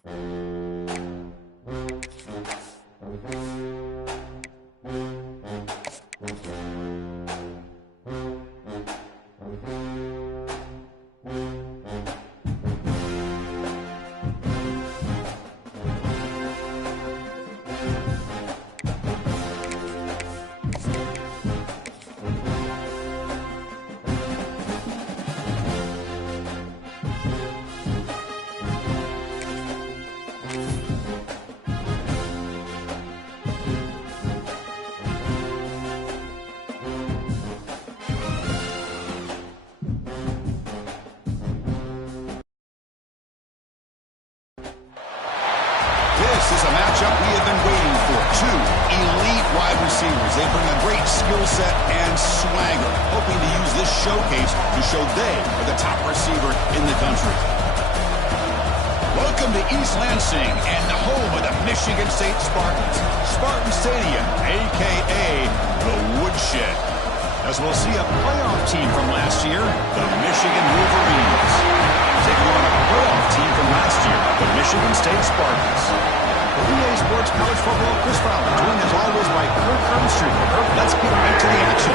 This is a matchup we have been waiting for. Two elite wide receivers. They bring a great skill set and swagger, hoping to use this showcase to show they are the top receiver in the country. Welcome to East Lansing and the home of the Michigan State Spartans. Spartan Stadium, a.k.a. the Woodshed. As we'll see a playoff team from last year, the Michigan Wolverines. Taking on a playoff team from last year, the Michigan State Spartans. For EA Sports College Football, Chris Fowler, joined as always by Kirk Armstrong. Let's get right to the action.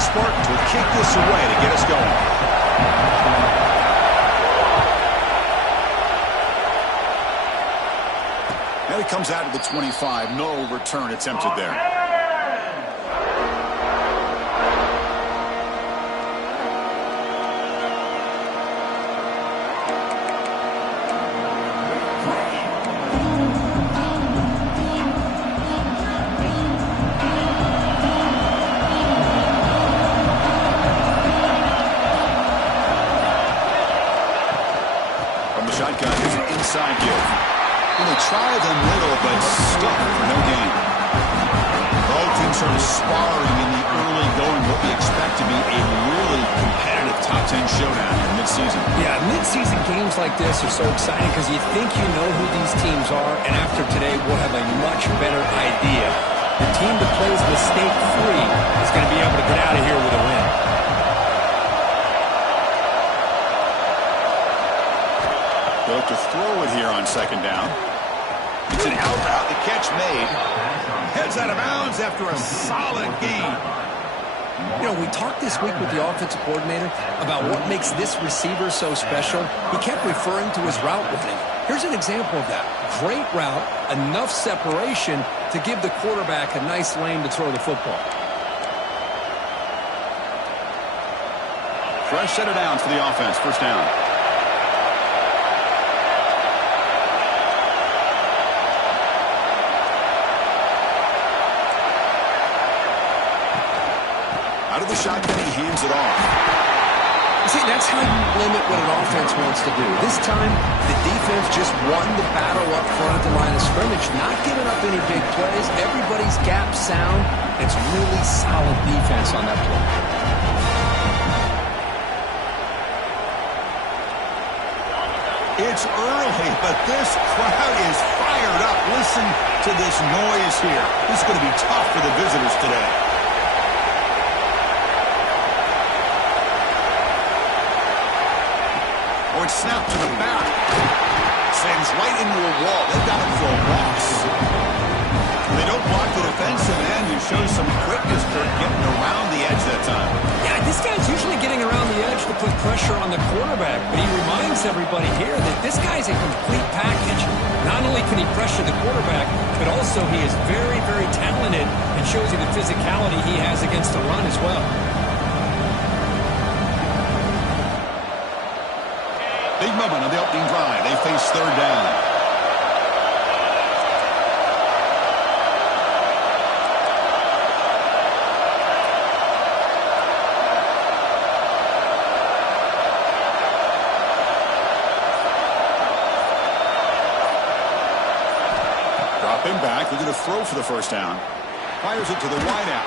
Spartans will kick this away to get us going. And it comes out of the 25. No return attempted there. Shotgun is an inside give. Well, they try the middle, but stuck for no gain. Both teams sort of sparring in the early going, what we expect to be a really competitive top 10 showdown in midseason. Yeah, midseason games like this are so exciting because you think you know who these teams are, and after today, we'll have a much better idea. The team that plays mistake-free is going to be able to get out of here with a win. They look to throw it here on second down. It's an out route. The catch made. Heads out of bounds after a solid gain. You know, we talked this week with the offensive coordinator about what makes this receiver so special. He kept referring to his route running. Here's an example of that. Great route, enough separation to give the quarterback a nice lane to throw the football. Fresh set of downs for the offense. First down. Out of the shotgun, he hands it off. You see, that's how you limit what an offense wants to do. This time, the defense just won the battle up front at the line of scrimmage, not giving up any big plays. Everybody's gap sound. It's really solid defense on that play. It's early, but this crowd is fired up. Listen to this noise here. This is going to be tough for the visitors today. Or it's snapped to the back. Sends right into a wall. They've got him for a loss. They don't block the defensive end, who shows some quickness for getting around the edge that time. Yeah, this guy's usually getting around the edge to put pressure on the quarterback, but he reminds everybody here that this guy's a complete package. Not only can he pressure the quarterback, but also he is very, very talented and shows you the physicality he has against the run as well. Big moment on the opening drive. They face third down. Dropping back, looking to throw for the first down. Fires it to the wideout.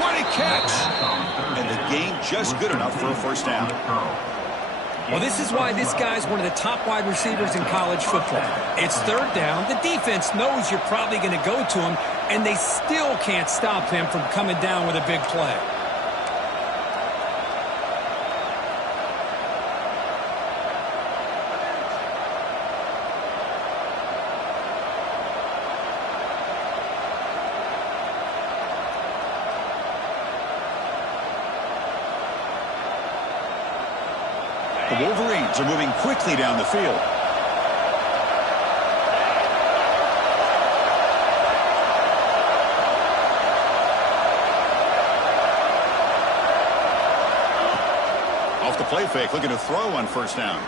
What a catch! And the gain just good enough for a first down. Well, this is why this guy's one of the top wide receivers in college football. It's third down. The defense knows you're probably going to go to him, and they still can't stop him from coming down with a big play. The Wolverines are moving quickly down the field. Off the play fake, looking to throw on first down.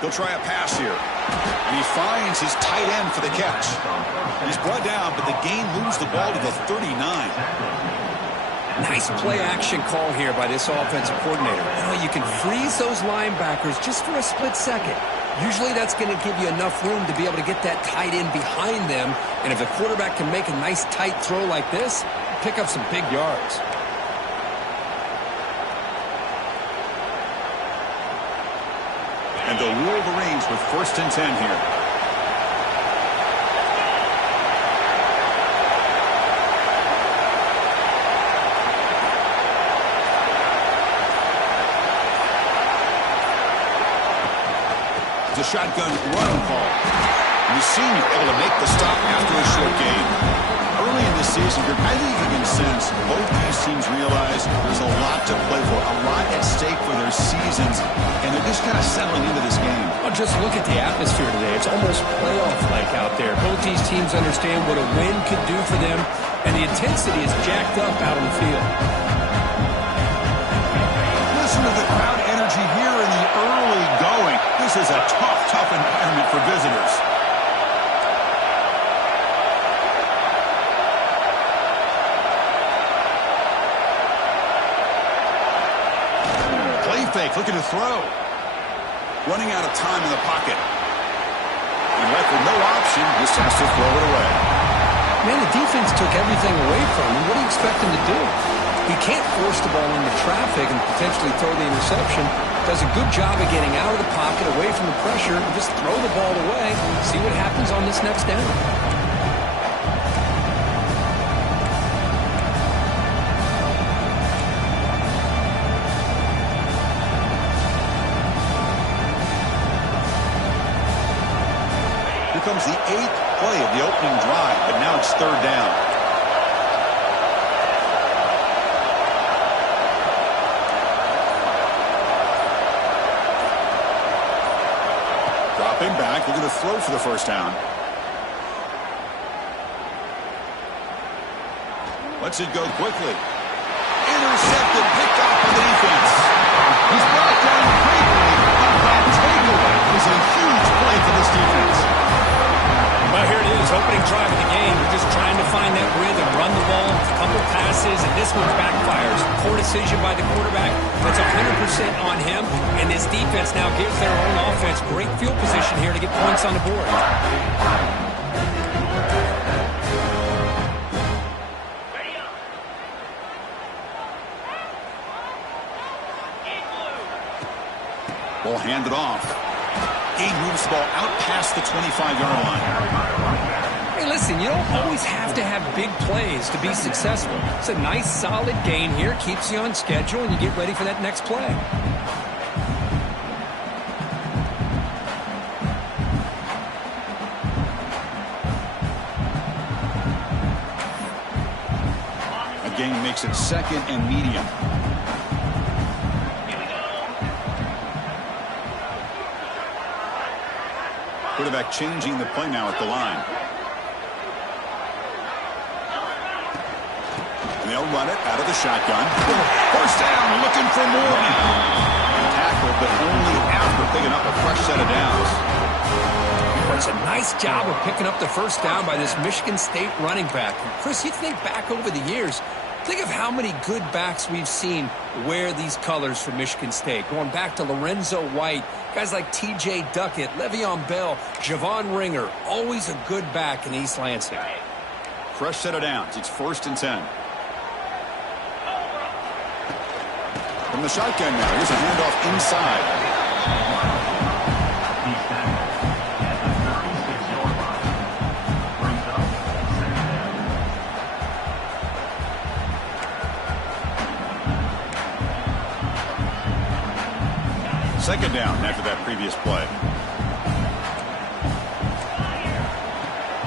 He'll try a pass here. And he finds his tight end for the catch. He's brought down, but the gain moves the ball to the 39. Nice play-action call here by this offensive coordinator. You can freeze those linebackers just for a split second. Usually that's going to give you enough room to be able to get that tight end behind them. And if the quarterback can make a nice tight throw like this, pick up some big yards. And the Wolverines with 1st and 10 here. A shotgun run call. We've seen you able to make the stop after a short gain. Early in the season, I think you can sense both these teams realize there's a lot to play for, a lot at stake for their seasons, and they're just kind of settling into this game. Well, just look at the atmosphere today. It's almost playoff-like out there. Both these teams understand what a win could do for them, and the intensity is jacked up out on the field. Listen to the crowd energy here in the early going. This is a tough environment for visitors. Play fake, looking to throw. Running out of time in the pocket. And left with no option, just has to throw it away. Man, the defense took everything away from him. What do you expect him to do? He can't force the ball into traffic and potentially throw the interception. Does a good job of getting out of the pocket, away from the pressure, and just throw the ball away. See what happens on this next down. Here comes the 8th play of the opening drive, but now it's 3rd down. Dropping back, looking to throw for the first down. Lets it go quickly. Intercepted, picked off by the defense. He's brought down quickly. That takeaway is a huge play for this defense. Well, here it is, opening drive of the game. We're just trying to find that rhythm, run the ball, a couple passes, and this one backfires. Poor decision by the quarterback. That's 100% on him, and this defense now gives their own offense great field position here to get points on the board. Ball handed off. He moves the ball out past the 25-yard line. Hey, listen, you don't always have to have big plays to be successful. It's a nice, solid gain here. Keeps you on schedule, and you get ready for that next play. A gain makes it 2nd and medium. Quarterback changing the play now at the line. And they'll run it out of the shotgun. First down, looking for more now. Tackle, but only after picking up a fresh set of downs. It's a nice job of picking up the first down by this Michigan State running back. And Chris, you think back over the years, think of how many good backs we've seen wear these colors for Michigan State. Going back to Lorenzo White, guys like T.J. Duckett, Le'Veon Bell, Javon Ringer, always a good back in East Lansing. Fresh set of downs. It's 1st and 10. From the shotgun now, here's a handoff inside. Second down after that previous play.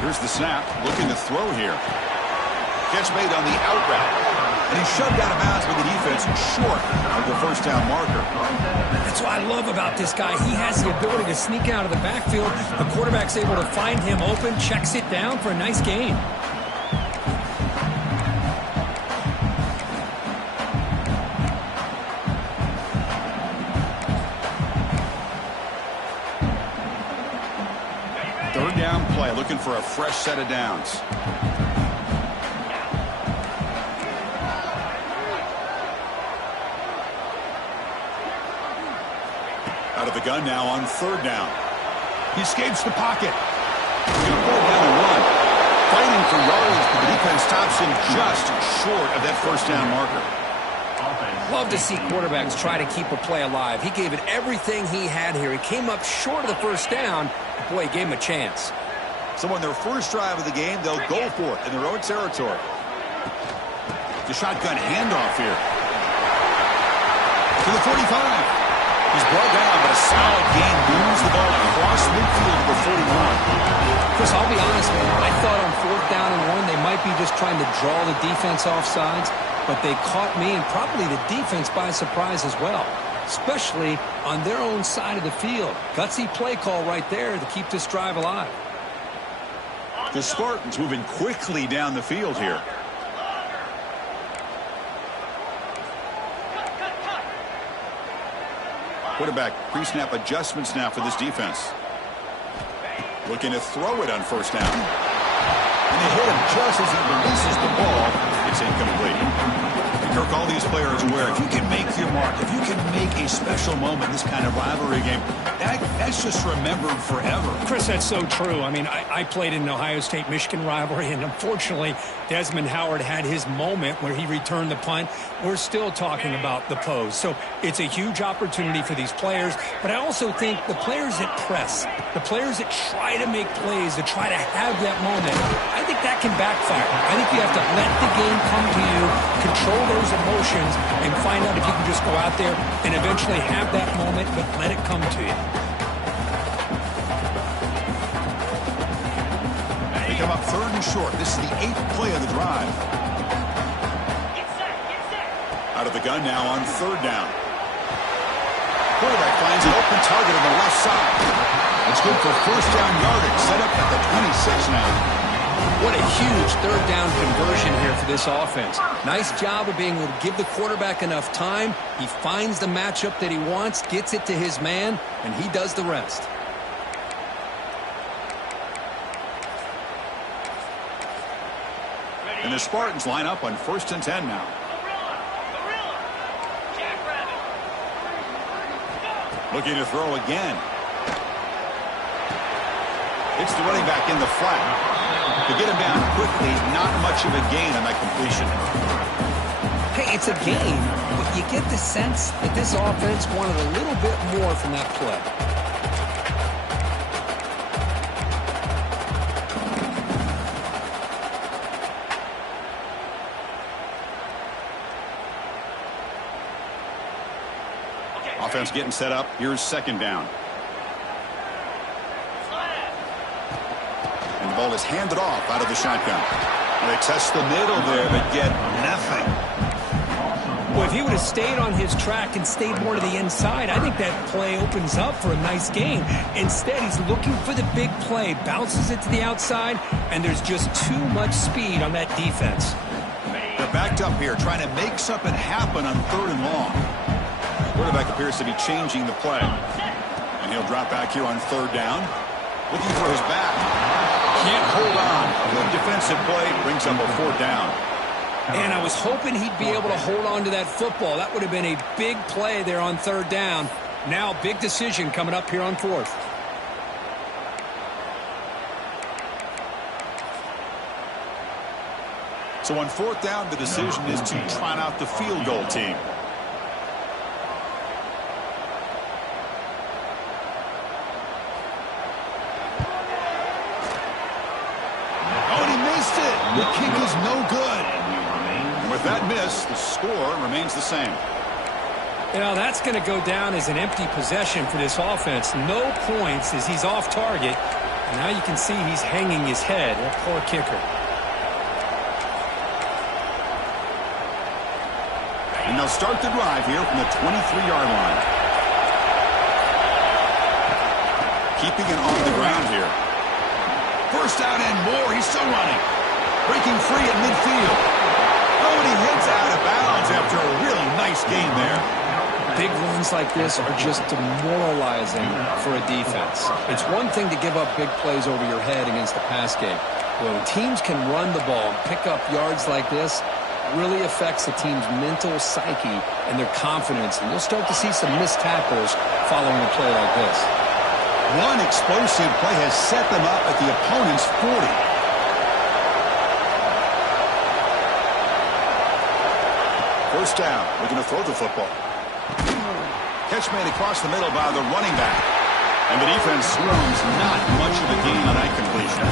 Here's the snap, looking to throw here. Catch made on the out route. And he's shoved out of bounds with the defense short of the first down marker. That's what I love about this guy. He has the ability to sneak out of the backfield. The quarterback's able to find him open, checks it down for a nice gain. Third down play, looking for a fresh set of downs. Out of the gun now on third down. He escapes the pocket. He's going to pull it down and run. Fighting for yards, but the defense stops him just short of that first down marker. Love to see quarterbacks try to keep a play alive. He gave it everything he had here. He came up short of the first down. Boy, he gave him a chance. So on their first drive of the game, they'll go for it in their own territory. The shotgun handoff here. To the 45. He's brought down, but a solid gain moves the ball across midfield to 41. Chris, I'll be honest, man. I thought on fourth down and 1, they might be just trying to draw the defense off sides, but they caught me and probably the defense by surprise as well, especially on their own side of the field. Gutsy play call right there to keep this drive alive. The Spartans moving quickly down the field here. Quarterback pre-snap adjustments now for this defense. Looking to throw it on first down. And they hit him just as he releases the ball. It's incomplete. Kirk, all these players aware, if you can make your mark, if you can make a special moment in this kind of rivalry game, that's just remembered forever. Chris, that's so true. I mean, I played in an Ohio State-Michigan rivalry, and unfortunately, Desmond Howard had his moment where he returned the punt. We're still talking about the pose. So it's a huge opportunity for these players, but I also think the players that press, the players that try to make plays, that try to have that moment, I think that can backfire. I think you have to let the game come to you, control those emotions, and find out if you can just go out there and eventually have that moment, but let it come to you. They come up third and short. This is the 8th play of the drive. Out of the gun now on third down. Quarterback finds an open target on the left side. It's good for first down yardage. Set up at the 26 now. What a huge third down conversion here for this offense. Nice job of being able to give the quarterback enough time. He finds the matchup that he wants, gets it to his man, and he does the rest. And the Spartans line up on 1st and 10 now. Looking to throw again. It's the running back in the flat. To get him down quickly, not much of a gain on that completion. Hey, it's a game, but you get the sense that this offense wanted a little bit more from that play. Offense getting set up. Here's second down. And the ball is handed off out of the shotgun. And they test the middle there, but get nothing. Well, if he would have stayed on his track and stayed more to the inside, I think that play opens up for a nice gain. Instead, he's looking for the big play, bounces it to the outside, and there's just too much speed on that defense. They're backed up here, trying to make something happen on third and long. Quarterback appears to be changing the play. And he'll drop back here on third down. Looking for his back. Can't hold on. The defensive play brings up a fourth down. And I was hoping he'd be able to hold on to that football. That would have been a big play there on third down. Now, big decision coming up here on fourth. So on fourth down, the decision is to trot out the field goal team. The kick is no good. And with that miss, the score remains the same. You know, that's going to go down as an empty possession for this offense. No points as he's off target. And now you can see he's hanging his head. That poor kicker. And they'll start the drive here from the 23-yard line. Keeping it on the ground here. First out and more. He's still running. Breaking free at midfield. Oh, and he heads out of bounds after a really nice gain there. Big runs like this are just demoralizing for a defense. It's one thing to give up big plays over your head against the pass game. When teams can run the ball and pick up yards like this, really affects the team's mental psyche and their confidence. And you'll start to see some missed tackles following a play like this. One explosive play has set them up at the opponent's 40. First down. We're going to throw the football. Catch made across the middle by the running back. And the defense swarms not much of a gain on that completion.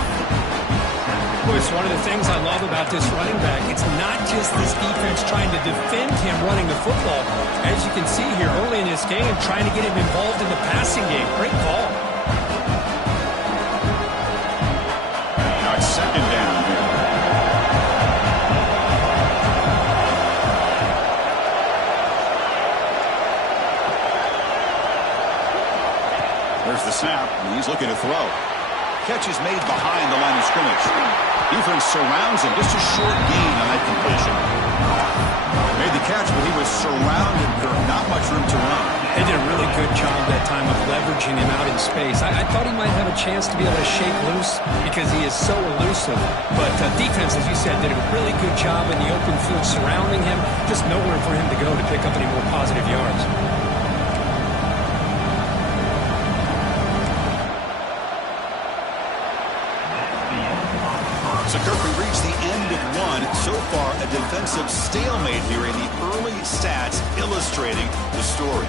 Well, it's one of the things I love about this running back. It's not just this defense trying to defend him running the football. As you can see here early in this game, trying to get him involved in the passing game. Great call. Now it's second down here. There's the snap, and he's looking to throw. Catch is made behind the line of scrimmage. Defense surrounds him. Just a short gain on that completion. Made the catch, but he was surrounded. There's not much room to run. They did a really good job that time of leveraging him out in space. I thought he might have a chance to be able to shake loose because he is so elusive. But defense, as you said, did a really good job in the open field surrounding him. Just nowhere for him to go to pick up any more positive yards. So, Kirk, we reached the end of one. So far, a defensive stalemate here in the early stats illustrating the story.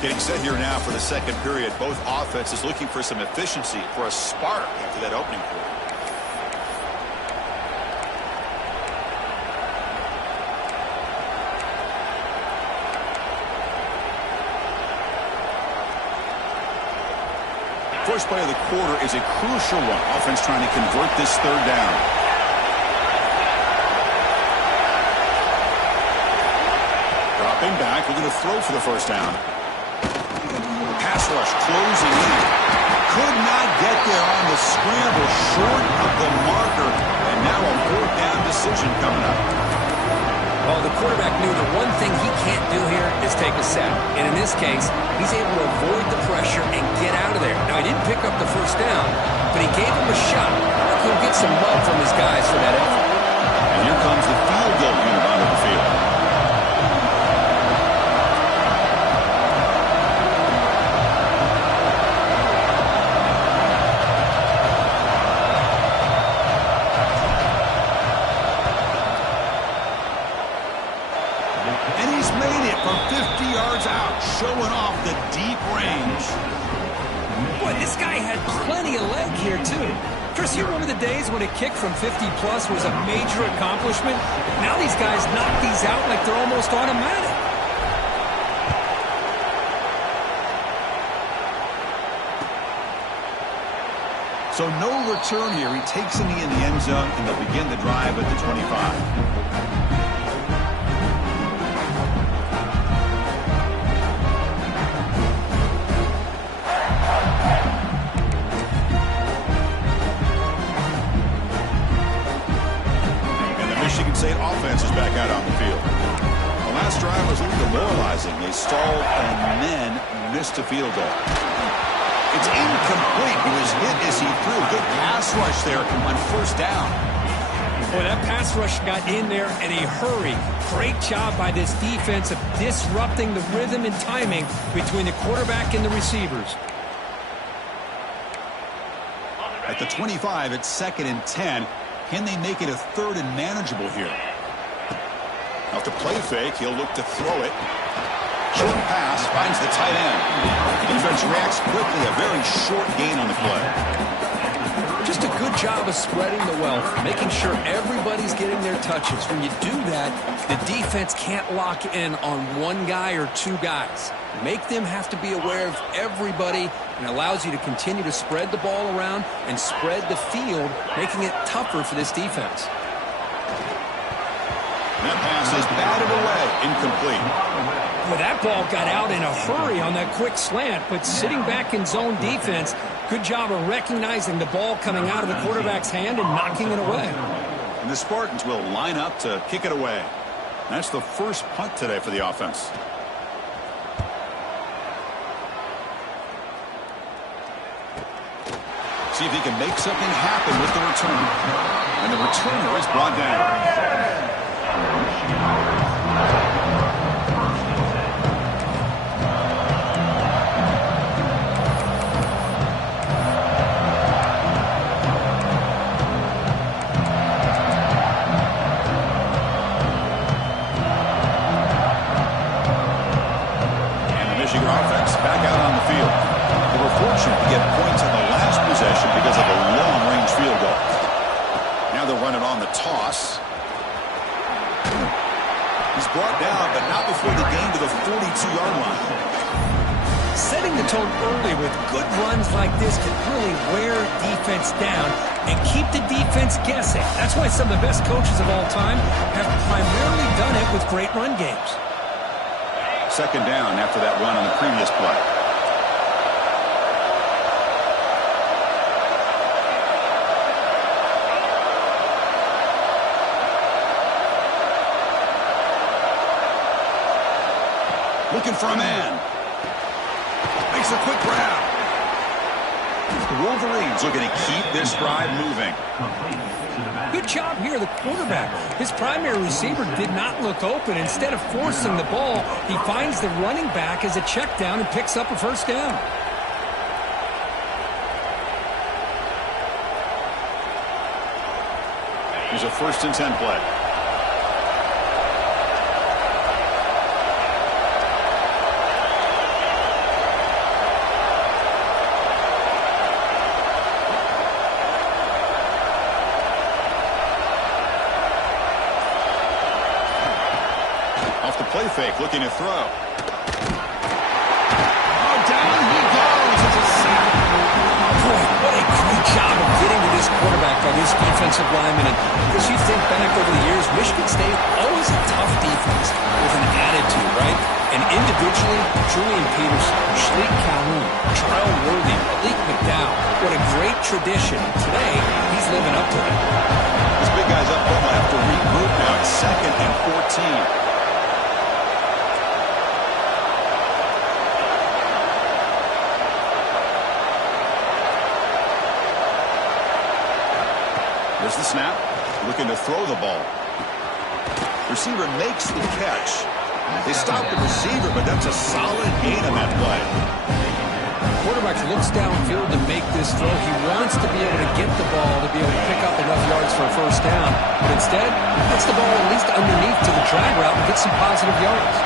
Getting set here now for the second period. Both offenses looking for some efficiency, for a spark after that opening quarter. First play of the quarter is a crucial one. Offense trying to convert this third down. Dropping back, we're going to throw for the first down. Pass rush closing in. Could not get there on the scramble, short of the marker. And now a fourth down decision coming up. Well, the quarterback knew the one thing he can't do here is take a sack. And in this case, he's able to avoid the pressure and get out of there. Now, he didn't pick up the first down, but he gave him a shot. He'll get some love from his guys for that effort. And here comes the field goal unit onto the field. And he's made it from 50 yards out, showing off the deep range. Boy, this guy had plenty of leg here, too. Chris, you remember the days when a kick from 50-plus was a major accomplishment? Now these guys knock these out like they're almost automatic. So no return here. He takes a knee in the end zone, and they'll begin the drive at the 25. State offense is back out on the field. The last drive was a little demoralizing. They stalled and then missed a field goal. It's incomplete. He was hit as he threw. Good pass rush there on first down. Boy, that pass rush got in there in a hurry. Great job by this defense of disrupting the rhythm and timing between the quarterback and the receivers. At the 25, it's 2nd and 10. Can they make it a 3rd and manageable here? Off the play fake, he'll look to throw it. Short pass, finds the tight end. The defense reacts quickly, a very short gain on the play. Just a good job of spreading the wealth, making sure everybody's getting their touches. When you do that, the defense can't lock in on one guy or two guys. Make them have to be aware of everybody, and allows you to continue to spread the ball around and spread the field, making it tougher for this defense. That pass is batted away, incomplete. Well, that ball got out in a hurry on that quick slant, but sitting back in zone defense, good job of recognizing the ball coming out of the quarterback's hand and knocking it away. And the Spartans will line up to kick it away. That's the first punt today for the offense. See if he can make something happen with the return. And the returner is brought down. Michigan offense back out on the field. They were fortunate to get points on the last possession because of a long-range field goal. Now they'll run it on the toss. He's brought down, but not before the gain to the 42-yard line. Setting the tone early with good runs like this can really wear defense down and keep the defense guessing. That's why some of the best coaches of all time have primarily done it with great run games. Second down after that run on the previous play. Looking for a man. Makes a quick grab. The Wolverines looking to keep this drive moving. Good job here, the quarterback. His primary receiver did not look open. Instead of forcing the ball, he finds the running back as a check down and picks up a first down. Here's a 1st and 10 play. Off the play fake, looking to throw. Oh, down he goes. It's a sack. Boy, what a great job of getting to this quarterback by this defensive lineman. And as you think back over the years, Michigan State always a tough defense with an attitude, right? And individually, Julian Peterson, Shalik Calhoun, Terrell Worthy, Malik McDowell, what a great tradition. Today, he's living up to it. This big guy's up front will have to regroup now. It's 2nd and 14. There's the snap, looking to throw the ball. Receiver makes the catch. They stopped the receiver, but that's a solid gain on that play. Quarterback looks downfield to make this throw. He wants to be able to get the ball to be able to pick up enough yards for a first down. But instead, gets the ball at least underneath to the drag route and gets some positive yards.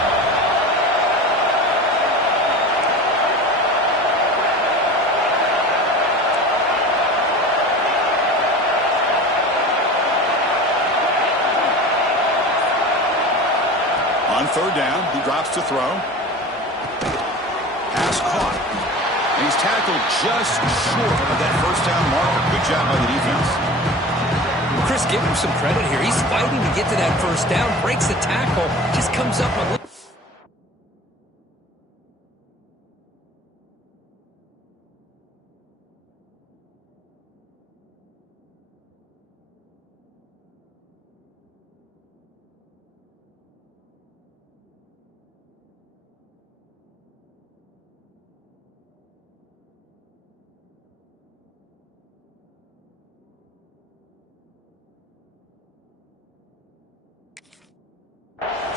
On 3rd down, he drops to throw. Pass caught. And he's tackled just short of that first down marker. Good job by the defense. Chris, give him some credit here. He's fighting to get to that first down, breaks the tackle, just comes up a little.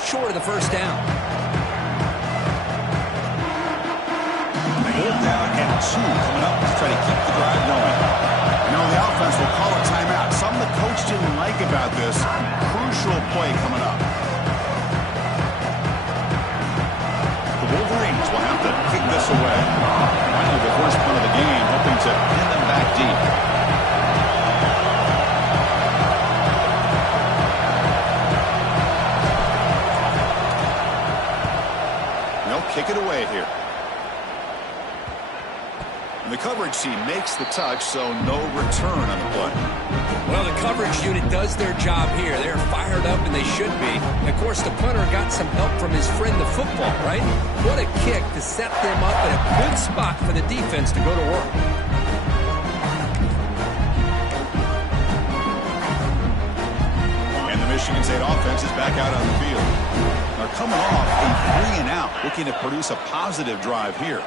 Short of the first down. 4th down and 2 coming up to try to keep the drive going. Now the offense will call a timeout. Something the coach didn't like about this. Crucial play coming up. The Wolverines will have to kick this away. Finally, the first punt of the game, hoping to pin them back deep. it away here. And the coverage team makes the touch, so no return on the play. Well, the coverage unit does their job here. They're fired up, and they should be. And of course, the punter got some help from his friend, the football, right? What a kick to set them up in a good spot for the defense to go to work. And the Michigan State offense is back out on the field. They're coming off a 3-and-out, looking to produce a positive drive here.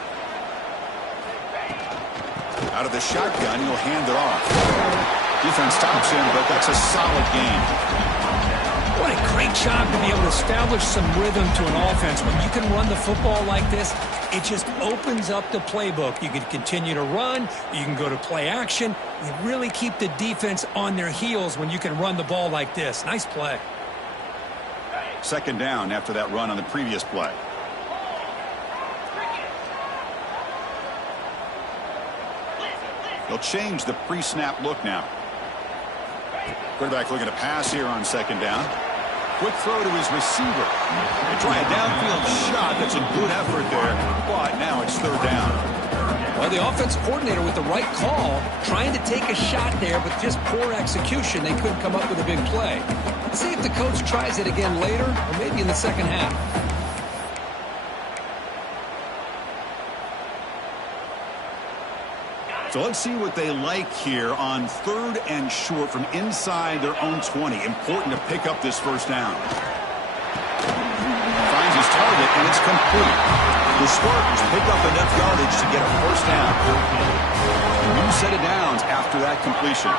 Out of the shotgun, he'll hand it off. Defense stops him, but that's a solid gain. What a great job to be able to establish some rhythm to an offense. When you can run the football like this, it just opens up the playbook. You can continue to run. You can go to play action. You really keep the defense on their heels when you can run the ball like this. Nice play. Second down after that run on the previous play. They'll change the pre-snap look now. Quarterback looking to pass here on second down. Quick throw to his receiver. They try a downfield shot. That's a good effort there. But now it's third down. Well, the offensive coordinator with the right call, trying to take a shot there, but just poor execution. They couldn't come up with a big play. Let's see if the coach tries it again later, or maybe in the second half. So let's see what they like here on third and short from inside their own 20. Important to pick up this first down. Finds his target, and it's complete. The Spartans pick up enough yardage to get a first down. A new set of downs after that completion.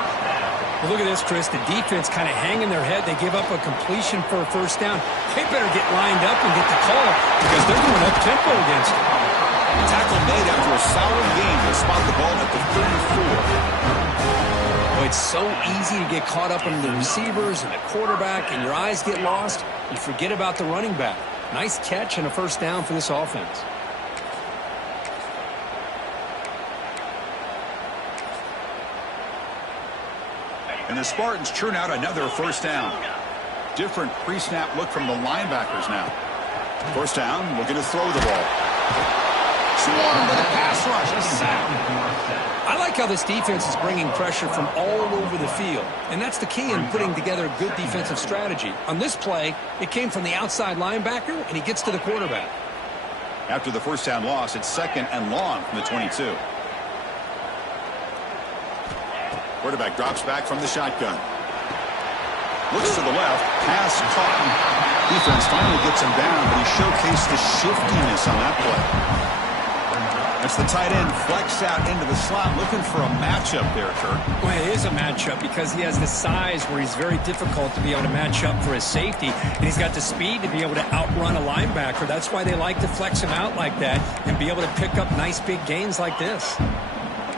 Well, look at this, Chris. The defense kind of hanging their head. They give up a completion for a first down. They better get lined up and get the call because they're going up-tempo against it. Tackle made after a solid gain to spot the ball at the 34. Well, it's so easy to get caught up in the receivers and the quarterback, and your eyes get lost. You forget about the running back. Nice catch and a first down for this offense. And the Spartans churn out another first down. Different pre-snap look from the linebackers now. First down, looking to throw the ball. Swarmed by the pass rush. A sack. I like how this defense is bringing pressure from all over the field. And that's the key in putting together a good defensive strategy. On this play, it came from the outside linebacker, and he gets to the quarterback. After the first down loss, it's second and long from the 22. Quarterback drops back from the shotgun. Looks to the left. Pass caught. Defense finally gets him down, but he showcased the shiftiness on that play. That's the tight end flexed out into the slot, looking for a matchup there, Kurt. Well, it is a matchup because he has the size where he's very difficult to be able to match up for his safety, and he's got the speed to be able to outrun a linebacker. That's why they like to flex him out like that and be able to pick up nice big gains like this.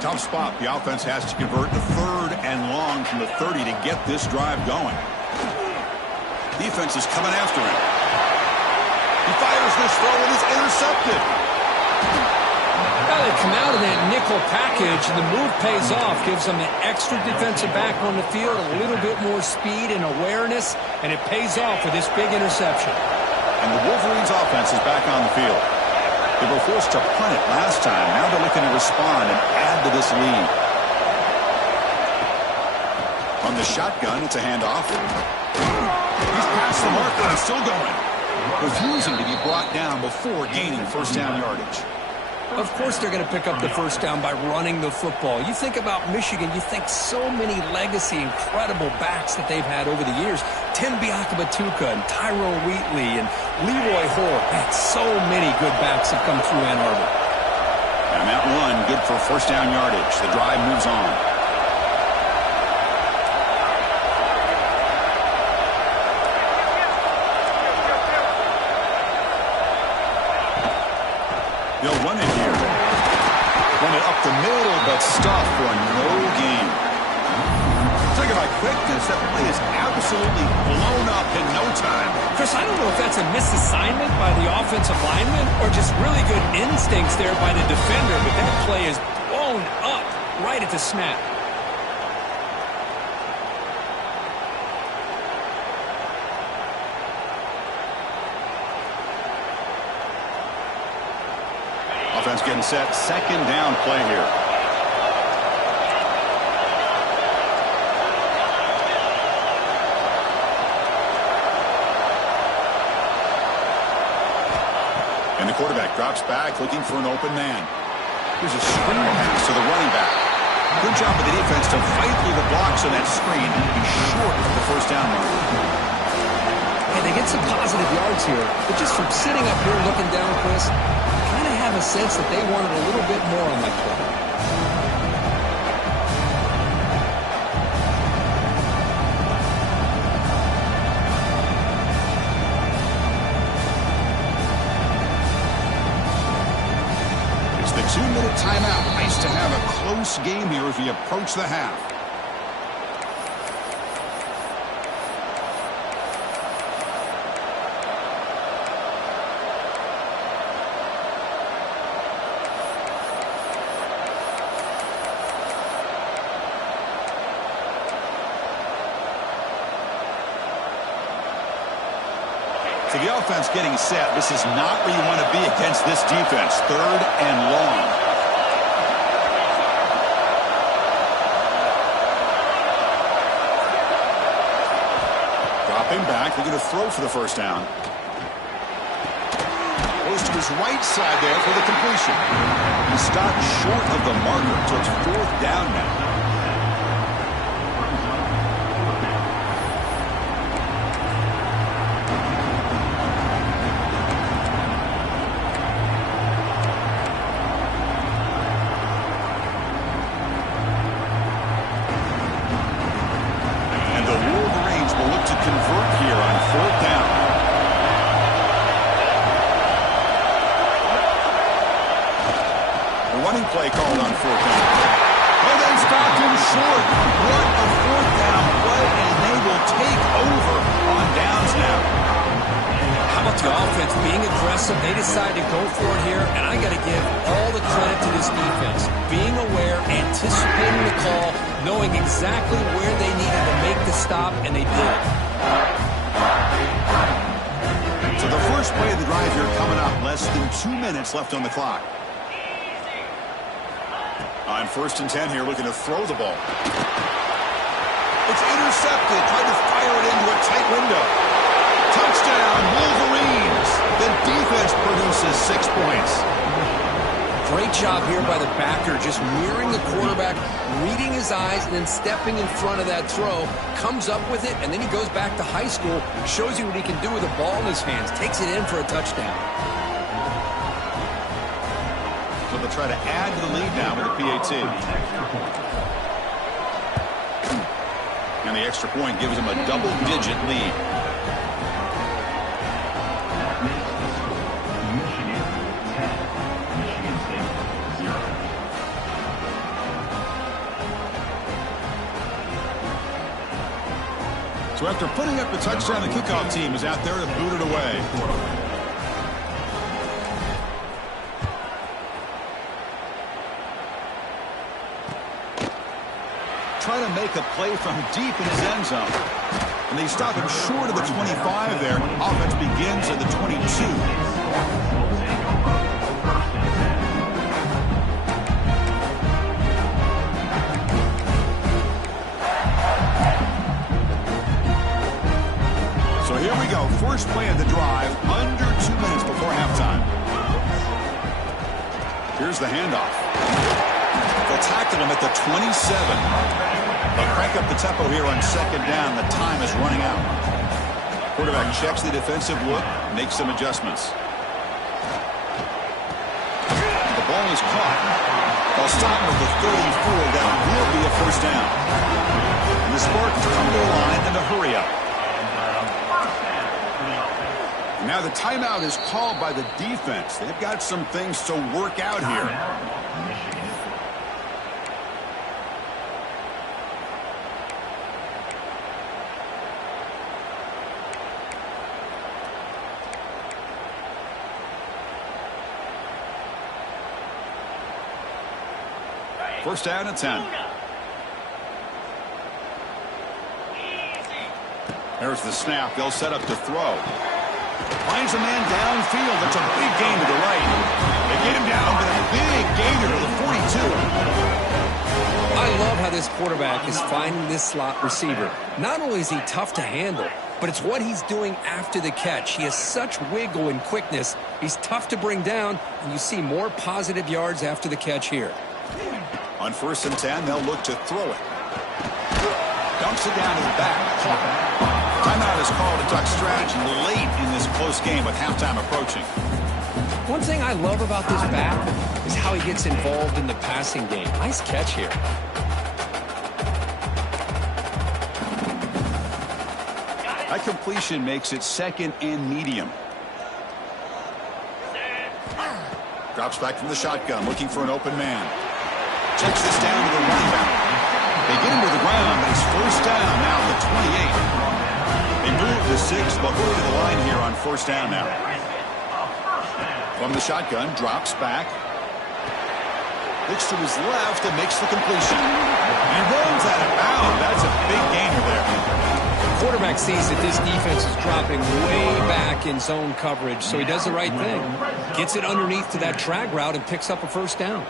Tough spot. The offense has to convert the third and long from the 30 to get this drive going. Defense is coming after him. He fires this throw and is intercepted. Well, they come out of that nickel package, and the move pays off, gives them an extra defensive back on the field, a little bit more speed and awareness, and it pays off with this big interception. And the Wolverines' offense is back on the field. They were forced to punt it last time. Now they're looking to respond and add to this lead. On the shotgun, it's a handoff. He's past the marker and still going. Refusing to be brought down before gaining first down yardage. Of course they're going to pick up the first down by running the football. You think about Michigan, you think so many legacy, incredible backs that they've had over the years. Tim Biakabatuka and Tyrone Wheatley and Leroy Hoare. Man, so many good backs have come through Ann Arbor. And that run, good for first down yardage. The drive moves on. They'll run it here. Run it up the middle, but stop for no gain. Talking about quickness, that play is absolutely blown up in no time. Chris, I don't know if that's a misassignment by the offensive lineman or just really good instincts there by the defender, but that play is blown up right at the snap. offense getting set. Second down play here. And the quarterback drops back looking for an open man. Here's a screen pass to the running back. Good job of the defense to fight through the blocks on that screen and be short of the first down mark. And they get some positive yards here. But just from sitting up here looking down, Chris, I kind of have a sense that they wanted a little bit more on that play. It's the 2-minute timeout. Nice to have a close game here as we approach the half. So the offense getting set. This is not where you want to be against this defense. 3rd and long. Dropping back, looking to throw for the first down. Goes to his right side there for the completion. He stopped short of the marker, so it's 4th down now. Play called on 4th down. Oh, they stopped him short. What a 4th down play, and they will take over on downs now. How about the offense being aggressive? They decided to go for it here, and I got to give all the credit to this defense. Being aware, anticipating the call, knowing exactly where they needed to make the stop, and they did. So the first play of the drive here coming up. Less than 2 minutes left on the clock. On 1st and 10 here, looking to throw the ball. It's intercepted. Tried to fire it into a tight window. Touchdown, Wolverines. The defense produces 6 points. Great job here by the backer, just mirroring the quarterback, reading his eyes, and then stepping in front of that throw. Comes up with it, and then he goes back to high school, shows you what he can do with the ball in his hands, takes it in for a touchdown. So they'll try to add to the lead now with the PAT. And the extra point gives them a double-digit lead. So after putting up a touchdown, the kickoff team is out there to boot it away. Trying to make a play from deep in his end zone. And they stop him short of the 25 there. Offense begins at the 22. So here we go. First play of the drive, under 2 minutes before halftime. Here's the handoff. They'll tackle him at the 27. They'll crank up the tempo here on 2nd down. The time is running out. Quarterback checks the defensive look, makes some adjustments. The ball is caught. They'll stop him at the 34. That will be a first down. And the Spartans come to the line in a hurry up. Now the timeout is called by the defense. They've got some things to work out here. First down at 10. There's the snap. They'll set up to throw. Finds a man downfield. That's a big gain to the right. They get him down, but a big gainer to the 42. I love how this quarterback is finding this slot receiver. Not only is he tough to handle, but it's what he's doing after the catch. He has such wiggle and quickness. He's tough to bring down, and you see more positive yards after the catch here. On 1st and 10, they'll look to throw it. Dumps it down to the back. Timeout is called to talk strategy late in this close game with halftime approaching. One thing I love about this back is how he gets involved in the passing game. Nice catch here. That completion makes it 2nd and medium. Drops back from the shotgun, looking for an open man. Checks this down to the running back. They get him to the ground, but it's 1st down now at the 28. They move the 6, but go to the line here on 1st down now. From the shotgun, drops back. Looks to his left and makes the completion. And runs out of bounds. That's a big gainer there. The quarterback sees that this defense is dropping way back in zone coverage, so he does the right thing. Gets it underneath to that drag route and picks up a 1st down.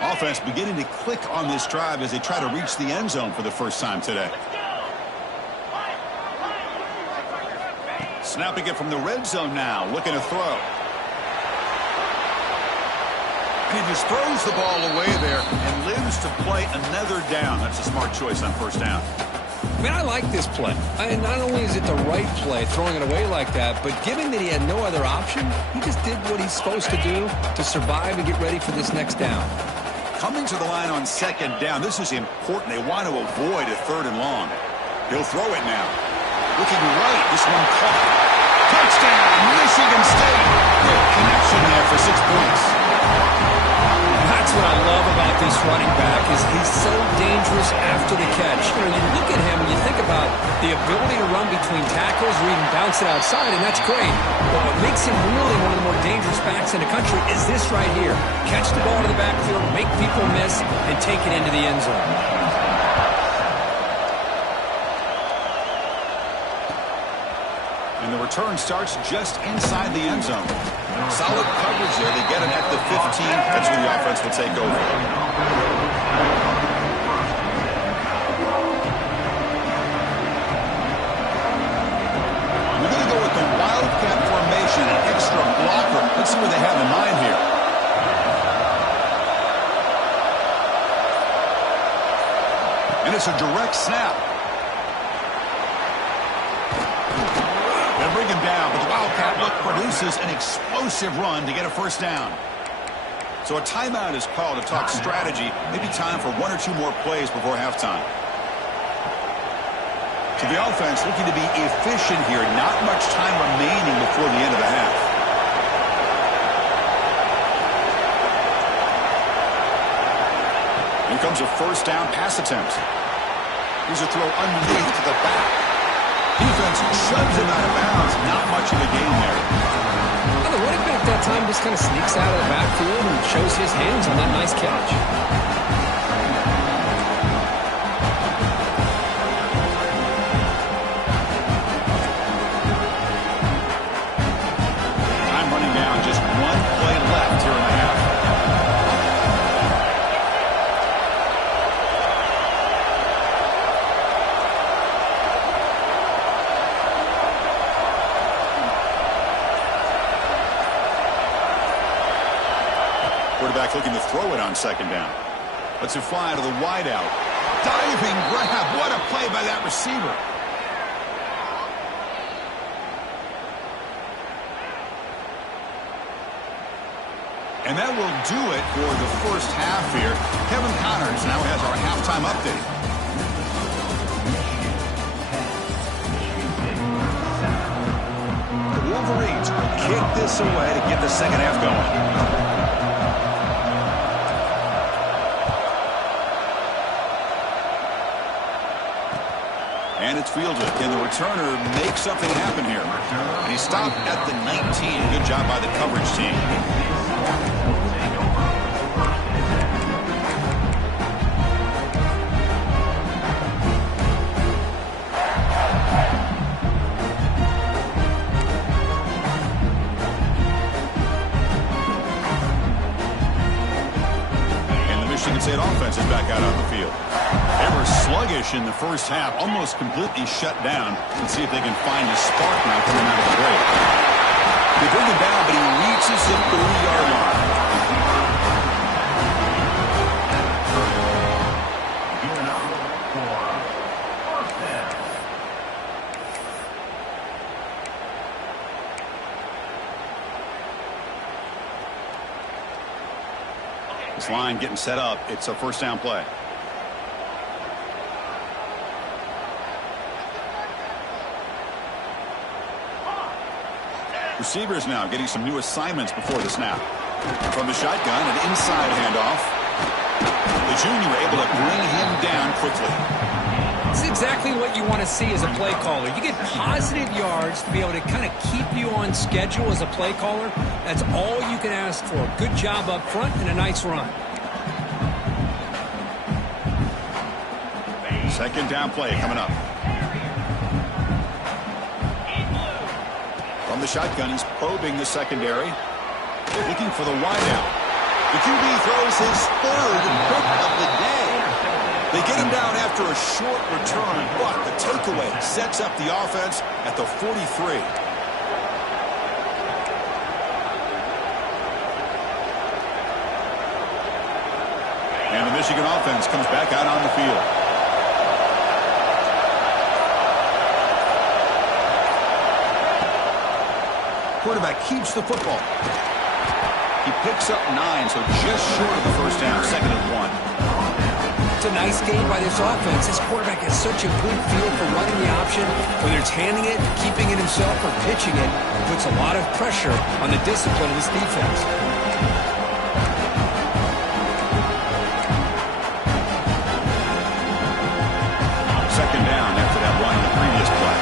Offense beginning to click on this drive as they try to reach the end zone for the first time today. Snapping it from the red zone now, looking to throw. And he just throws the ball away there and lives to play another down. That's a smart choice on 1st down. Man, I like this play. And not only is it the right play, throwing it away like that, but given that he had no other option, he just did what he's supposed to do to survive and get ready for this next down. Coming to the line on 2nd down, this is important. They want to avoid a 3rd and long. He'll throw it now. Looking right, this one caught. Touchdown, Michigan State. Good connection there for 6 points. That's what I love about this running back is he's so dangerous after the catch. You know, you look at him and you think about the ability to run between tackles or even bounce it outside, and that's great. But what makes him really one of the more dangerous backs in the country is this right here. Catch the ball to the backfield, make people miss, and take it into the end zone. And the return starts just inside the end zone. Solid coverage there. They get him at the 15. That's where the offense will take over. We're going to go with the Wildcat formation, an extra blocker. Let's see what they have in mind here. And it's a direct snap. Bring him down, but the Wildcat look produces an explosive run to get a 1st down. So a timeout is called to talk strategy. Maybe time for 1 or 2 more plays before halftime. So the offense looking to be efficient here. Not much time remaining before the end of the half. Here comes a 1st down pass attempt. Here's a throw underneath to the back. Defense shoves him out of bounds. Not much of a gain there. Well, the running back that time just kind of sneaks out of the backfield and shows his hands on that nice catch. Time running down. Just 1 play left here in the half. Quarterback looking to throw it on 2nd down. Lets it fly to the wideout. Diving grab. What a play by that receiver. And that will do it for the first half here. Kevin Connors now has our halftime update. The Wolverines will kick this away to get the second half going. And it's fielded. Can the returner make something happen here? And he stopped at the 19. Good job by the coverage team. in the first half, almost completely shut down. Let's see if they can find a spark now coming out of the break. They bring him down, but he reaches the 30-yard line. This line getting set up. It's a first down play. Receivers now getting some new assignments before the snap. From the shotgun, an inside handoff. The junior able to bring him down quickly. This is exactly what you want to see as a play caller. You get positive yards to be able to kind of keep you on schedule as a play caller. That's all you can ask for. Good job up front and a nice run. Second down play coming up. From the shotgun, he's probing the secondary. Looking for the wideout. The QB throws his third pick of the day. They get him down after a short return, but the takeaway sets up the offense at the 43. And the Michigan offense comes back out on the field. Quarterback keeps the football. He picks up 9, so just short of the first down, 2nd and 1. It's a nice game by this offense. This quarterback has such a good feel for running the option. Whether it's handing it, keeping it himself, or pitching it, puts a lot of pressure on the discipline of this defense. Second down after that run in the previous play.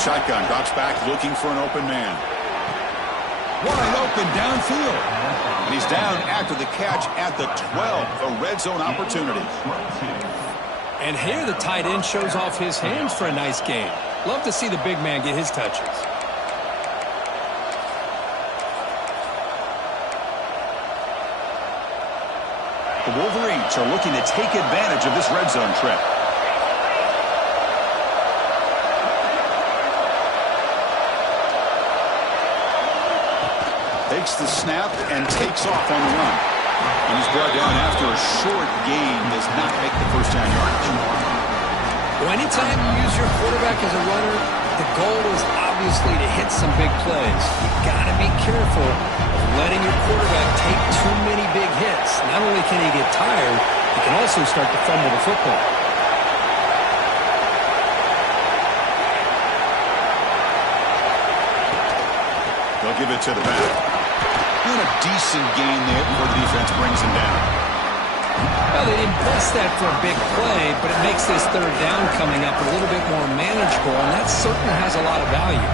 Shotgun drops back looking for an open man. Wide open downfield. And he's down after the catch at the 12. A red zone opportunity. And here the tight end shows off his hands for a nice game. Love to see the big man get his touches. The Wolverines are looking to take advantage of this red zone trip. Takes the snap and takes off on the run. And he's brought down after a short gain. Does not make the first down yardage. Well, anytime you use your quarterback as a runner, the goal is obviously to hit some big plays. You've got to be careful of letting your quarterback take too many big hits. Not only can he get tired, he can also start to fumble the football. They'll give it to the back. And a decent gain there before the defense brings him down. Well, they didn't press that for a big play, but it makes this third down coming up a little bit more manageable, and that certainly has a lot of value.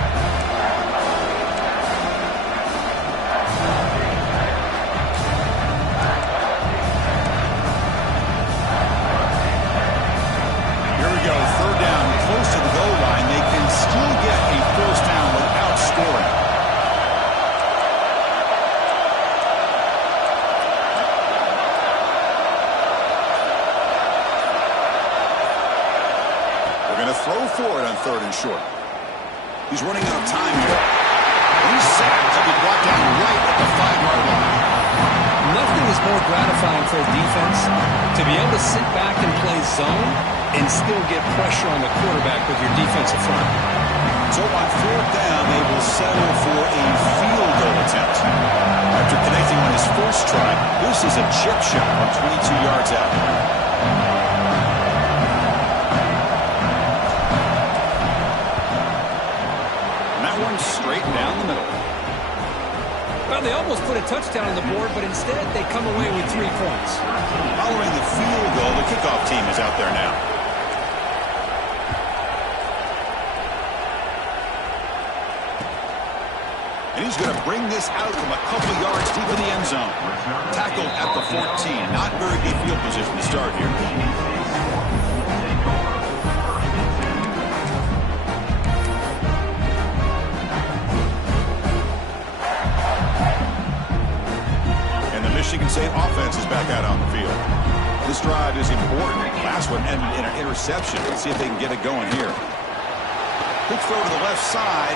Here we go, third down, close to the goal line. They can still get a first down without scoring. Throw for it on 3rd and short. He's running out of time here. He's sacked. He'll be brought down right at the 5-yard line. Nothing is more gratifying for a defense to be able to sit back and play zone and still get pressure on the quarterback with your defensive front. So on 4th down, they will settle for a field goal attempt. After connecting on his first try, this is a chip shot from 22 yards out. Straight down the middle. Well, they almost put a touchdown on the board, but instead they come away with 3 points. Following the field goal, the kickoff team is out there now. And he's going to bring this out from a couple yards deep in the end zone. Tackled at the 14. Not very good field position to start here. back out on the field. This drive is important. Last one ended in an interception. Let's see if they can get it going here. Quick throw to the left side.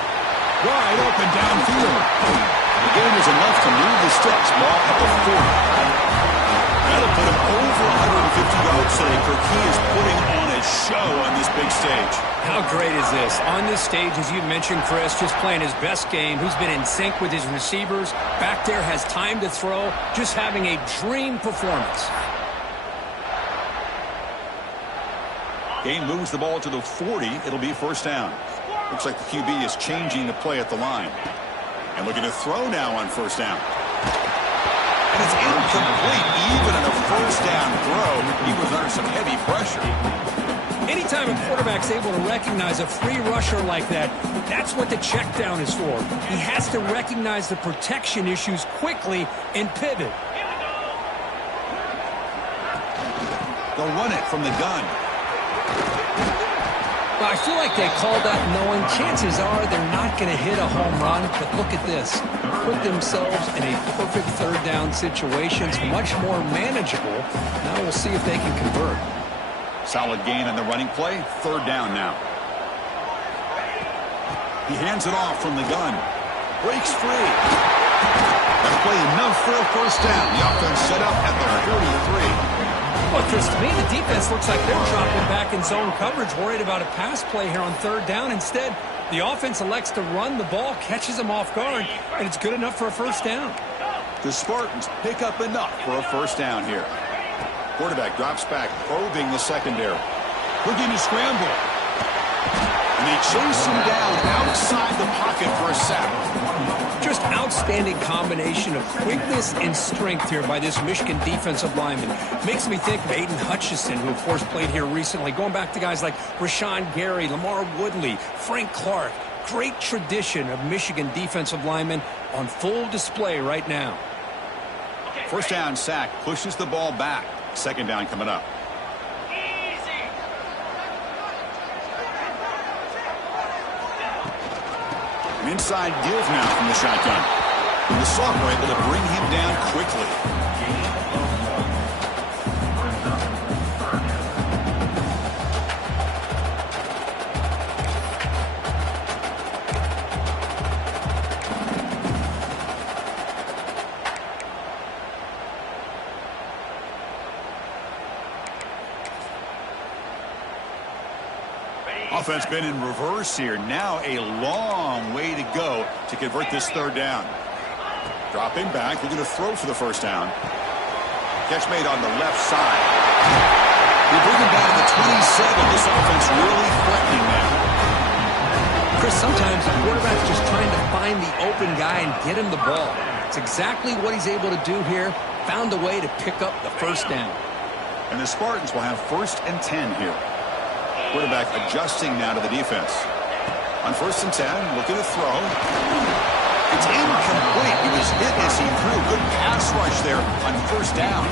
Wide open downfield. The game is enough to move the sticks. Ball at the 40. That'll put him over 150 yards today. He is putting on a show on this big stage. How great is this? On this stage, as you mentioned, Chris, just playing his best game. Who's been in sync with his receivers. Back there has time to throw. Just having a dream performance. Game moves the ball to the 40. It'll be first down. Looks like the QB is changing the play at the line. And looking to throw now on first down. And it's incomplete. Even in a first down throw, he was under some heavy pressure. Anytime a quarterback's able to recognize a free rusher like that, that's what the check down is for. He has to recognize the protection issues quickly and pivot. They'll run it from the gun. Well, I feel like they called that knowing chances are they're not going to hit a home run, but look at this. Put themselves in a perfect third down situation. It's much more manageable. Now we'll see if they can convert. Solid gain on the running play. Third down now. He hands it off from the gun. Breaks free. That play enough for a first down. The offense set up at the 43. Well, Chris, to me, the defense looks like they're dropping back in zone coverage, worried about a pass play here on third down. Instead, the offense elects to run the ball, catches them off guard, and it's good enough for a first down. The Spartans pick up enough for a first down here. Quarterback drops back, probing the secondary. Looking to scramble. And they chase him down outside the pocket for a sack. Just outstanding combination of quickness and strength here by this Michigan defensive lineman. Makes me think of Aiden Hutchinson, who, of course, played here recently. Going back to guys like Rashawn Gary, Lamar Woodley, Frank Clark. Great tradition of Michigan defensive linemen on full display right now. First down sack, pushes the ball back. Second down coming up. An inside give now from the shotgun. And the sophomore able to bring him down quickly. Offense been in reverse here. Now a long way to go to convert this third down. Dropping back, looking to throw for the first down. Catch made on the left side. We bring him down to the 27. This offense really threatening now. Chris, sometimes the quarterback's just trying to find the open guy and get him the ball. It's exactly what he's able to do here. Found a way to pick up the first down. And the Spartans will have first and 10 here. Quarterback adjusting now to the defense. On first and 10, looking to throw. It's incomplete. He was hit as he threw. Good pass rush there on first down.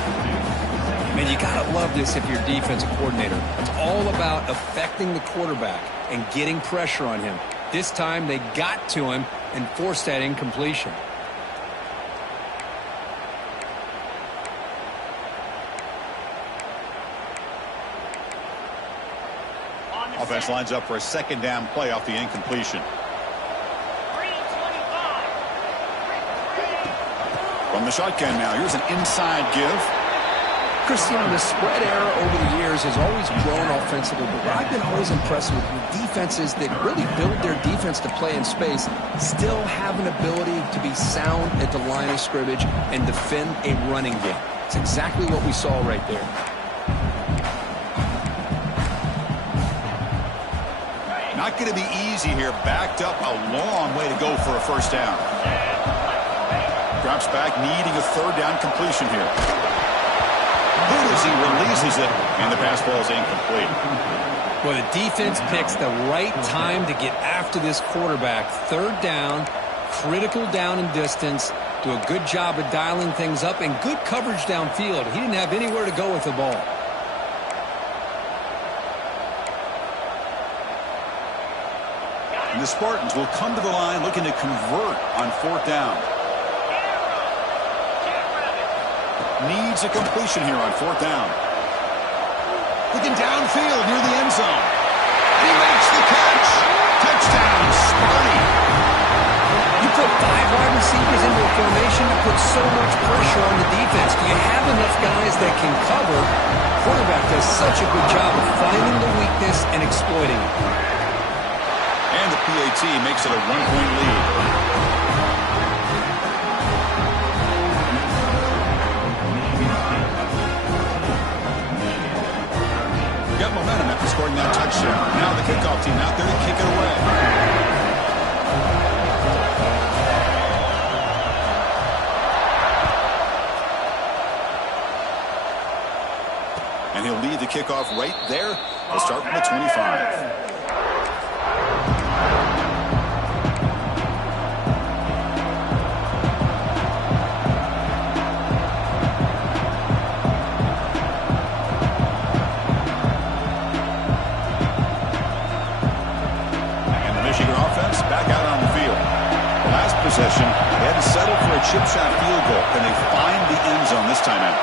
Man, you got to love this if you're a defensive coordinator. It's all about affecting the quarterback and getting pressure on him. This time they got to him and forced that incompletion. Offense lines up for a second down play off the incompletion. From the shotgun now, here's an inside give. Christian, the spread era over the years has always grown offensively, but what I've been always impressed with defenses that really build their defense to play in space still have an ability to be sound at the line of scrimmage and defend a running game. It's exactly what we saw right there. Not going to be easy here. Backed up a long way to go for a first down. Drops back, needing a third down completion here. Good as he releases it, and the pass ball is incomplete. Well, the defense picks the right time to get after this quarterback. Third down, critical down and distance. Do a good job of dialing things up and good coverage downfield. He didn't have anywhere to go with the ball. And the Spartans will come to the line looking to convert on fourth down. needs a completion here on 4th down. Looking downfield near the end zone. And he makes the catch. Touchdown, Sparty. You put 5 wide receivers into a formation that puts so much pressure on the defense. Do you have enough guys that can cover? Quarterback does such a good job of finding the weakness and exploiting it. And the PAT makes it a 1-point lead. Got momentum after scoring that touchdown. Now the kickoff team out there to kick it away. And he'll lead the kickoff right there. He'll start from the 25. Possession. They had to settle for a chip shot field goal. Can they find the end zone this time out?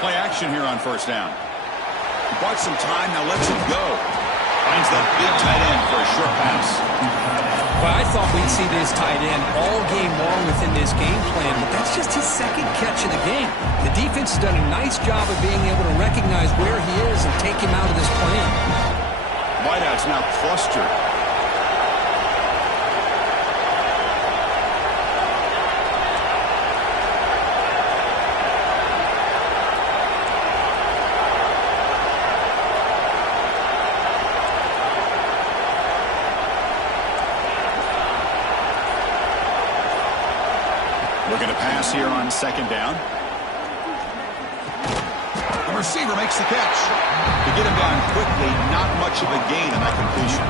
Play action here on 1st down. He bought some time, now lets it go. Finds that big tight end for a short pass. Well, I thought we'd see this tight end all game long within this game plan, but that's just his 2nd catch of the game. The defense has done a nice job of being able to recognize where he is and take him out of this plan. Wideouts now clustered. Looking to pass here on 2nd down. The receiver makes the catch. To get him down quickly, not much of a gain in that completion.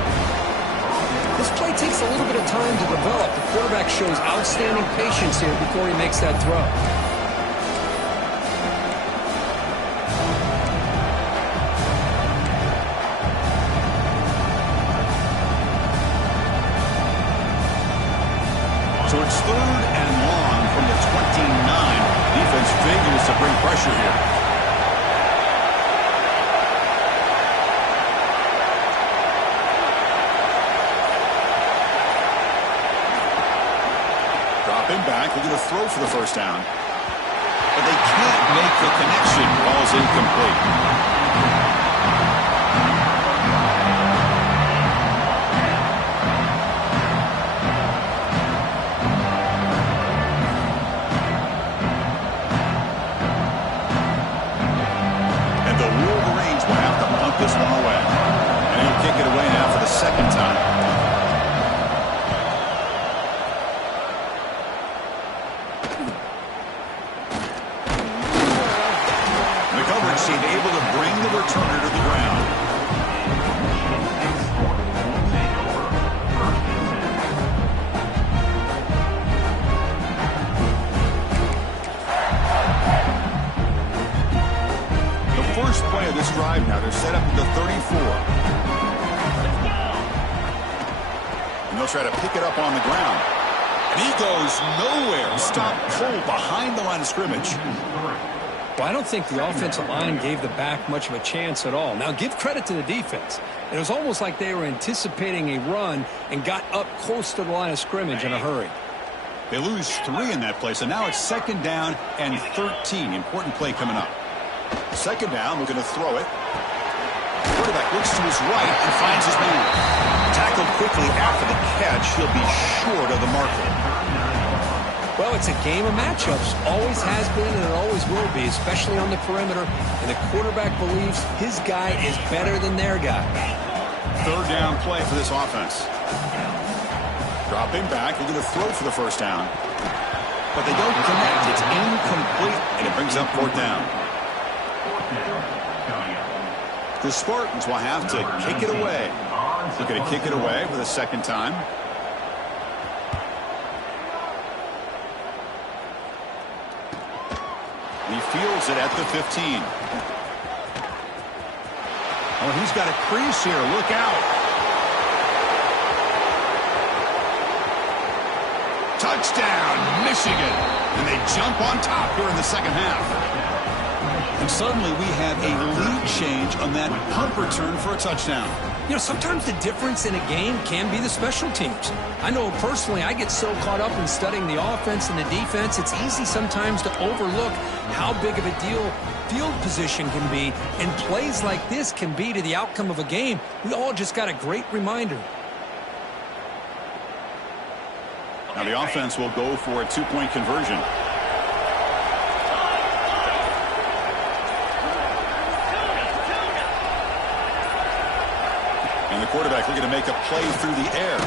This play takes a little bit of time to develop. The quarterback shows outstanding patience here before he makes that throw. So it's 3rd and long from the 29. Defense figures to bring pressure here. Dropping back, looking to throw for the 1st down. But they can't make the connection. Ball's incomplete. This one away. And he'll kick it away now for the 2nd time. The coverage team able to bring the returner to the ground. First play of this drive now. They're set up at the 34. And they'll try to pick it up on the ground. And he goes nowhere. Stopped cold behind the line of scrimmage. Well, I don't think the offensive line gave the back much of a chance at all. Now, give credit to the defense. It was almost like they were anticipating a run and got up close to the line of scrimmage in a hurry. They lose 3 in that play, so now it's 2nd down and 13. Important play coming up. 2nd down, we're going to throw it. Quarterback looks to his right and finds his man. Tackled quickly after the catch. He'll be short of the marker. Well, it's a game of matchups. Always has been and it always will be, especially on the perimeter. And the quarterback believes his guy is better than their guy. 3rd down play for this offense. Dropping back, they're going to throw for the 1st down. But they don't connect. It's incomplete, and it brings up 4th down. The Spartans will have to kick it away. They're going to kick it away for the 2nd time. He fields it at the 15. Oh, he's got a crease here. Look out. Touchdown, Michigan. And they jump on top here in the second half. And suddenly we have a lead change on that punt return for a touchdown. You know, sometimes the difference in a game can be the special teams. I know personally I get so caught up in studying the offense and the defense, it's easy sometimes to overlook how big of a deal field position can be, and plays like this can be to the outcome of a game. We all just got a great reminder. Now the offense will go for a two-point conversion. And the quarterback looking to make a play through the air.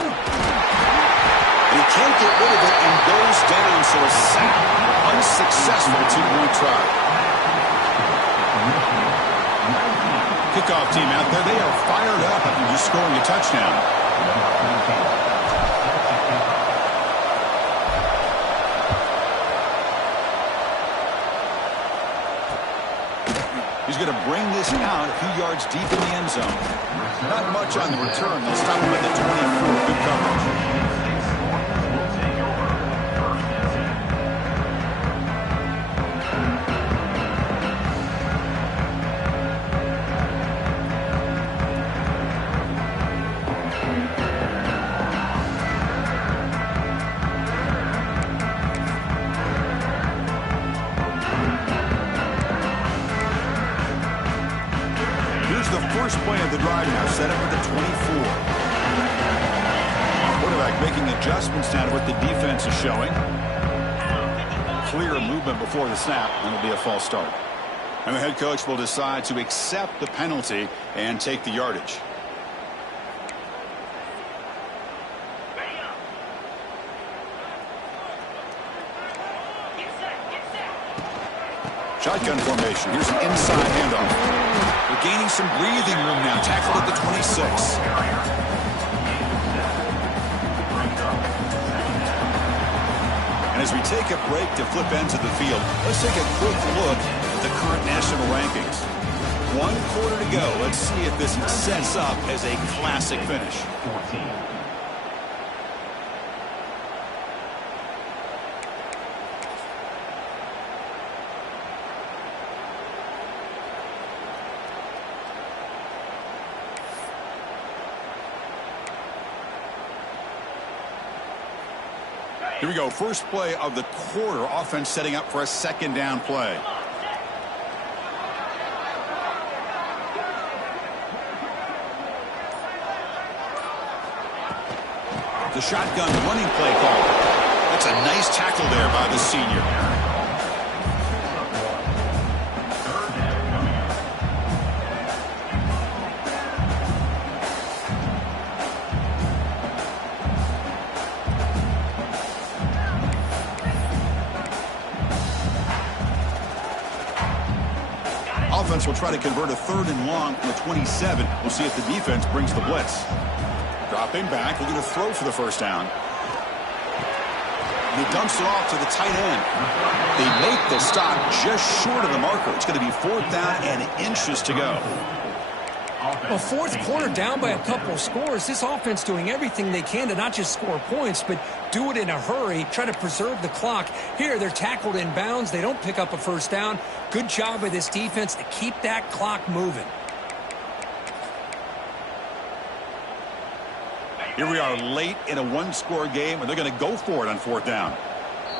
And he can't get rid of it and goes down, so a sack. Unsuccessful two-point try. Kickoff team out there, they are fired up after just scoring a touchdown. He's going to bring this out a few yards deep in the end zone. Not much on the return. They'll stop him at the 24. Good coverage. First play of the drive now, set up at the 24. Quarterback making adjustments now to what the defense is showing. Clear movement before the snap, and it'll be a false start. And the head coach will decide to accept the penalty and take the yardage. Shotgun formation. Here's an inside handoff. They're gaining some breathing room now. Tackled at the 26. And as we take a break to flip ends of the field, let's take a quick look at the current national rankings. 1 quarter to go. Let's see if this sets up as a classic finish. Here we go. First play of the quarter. Offense setting up for a second down play. The shotgun running play call. That's a nice tackle there by the senior. Offense will try to convert a 3rd and long from the 27. We'll see if the defense brings the blitz. Dropping back, looking to throw for the first down. And he dumps it off to the tight end. They make the stop just short of the marker. It's going to be 4th down and inches to go. Well, 4th quarter down by a couple of scores. This offense doing everything they can to not just score points, but do it in a hurry, try to preserve the clock. Here, they're tackled in bounds. They don't pick up a first down. Good job by this defense to keep that clock moving. Here we are late in a 1-score game, and they're going to go for it on 4th down.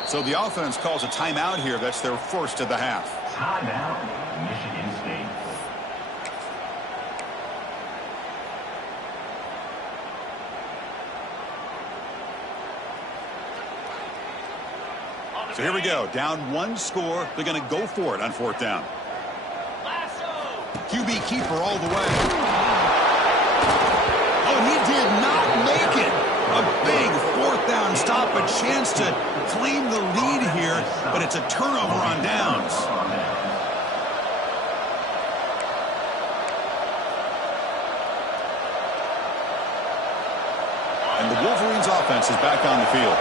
So the offense calls a timeout here. That's their first of the half. Timeout, Michigan State. So here we go. Down 1 score. They're going to go for it on 4th down. QB keeper all the way. Oh, he did not make it. A big 4th down stop. A chance to claim the lead here, but it's a turnover on downs. And the Wolverines offense is back on the field.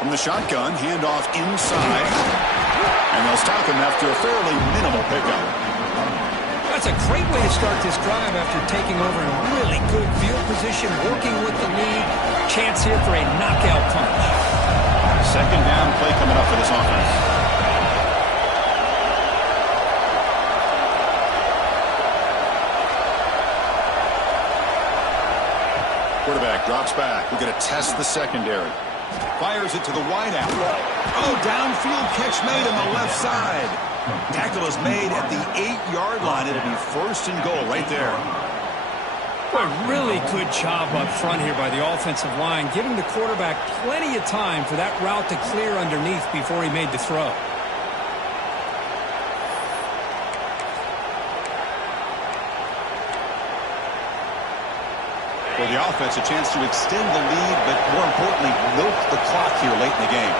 From the shotgun, handoff inside. And they'll stop him after a fairly minimal pickup. That's a great way to start this drive after taking over in really good field position, working with the lead. Chance here for a knockout punch. Second down play coming up for this offense. Quarterback drops back. We're going to test the secondary. Fires it to the wideout. Oh, downfield catch made on the left side. Tackle is made at the 8-yard line. It'll be first and goal right there. A really good job up front here by the offensive line, giving the quarterback plenty of time for that route to clear underneath before he made the throw. For the offense, a chance to extend the lead, but more importantly, milk the clock here late in the game.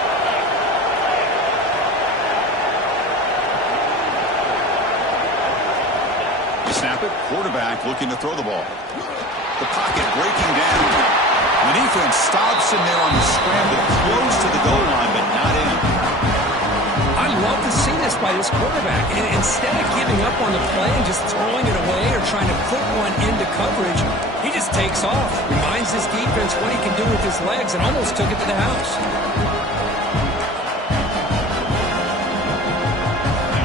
Snap it. Quarterback looking to throw the ball. The pocket breaking down. The defense stops him there on the scramble, close to the goal line, but not in. I love to see this by this quarterback. And instead of giving up on the play and just throwing it away or trying to put one into coverage, he just takes off. Reminds his defense what he can do with his legs and almost took it to the house.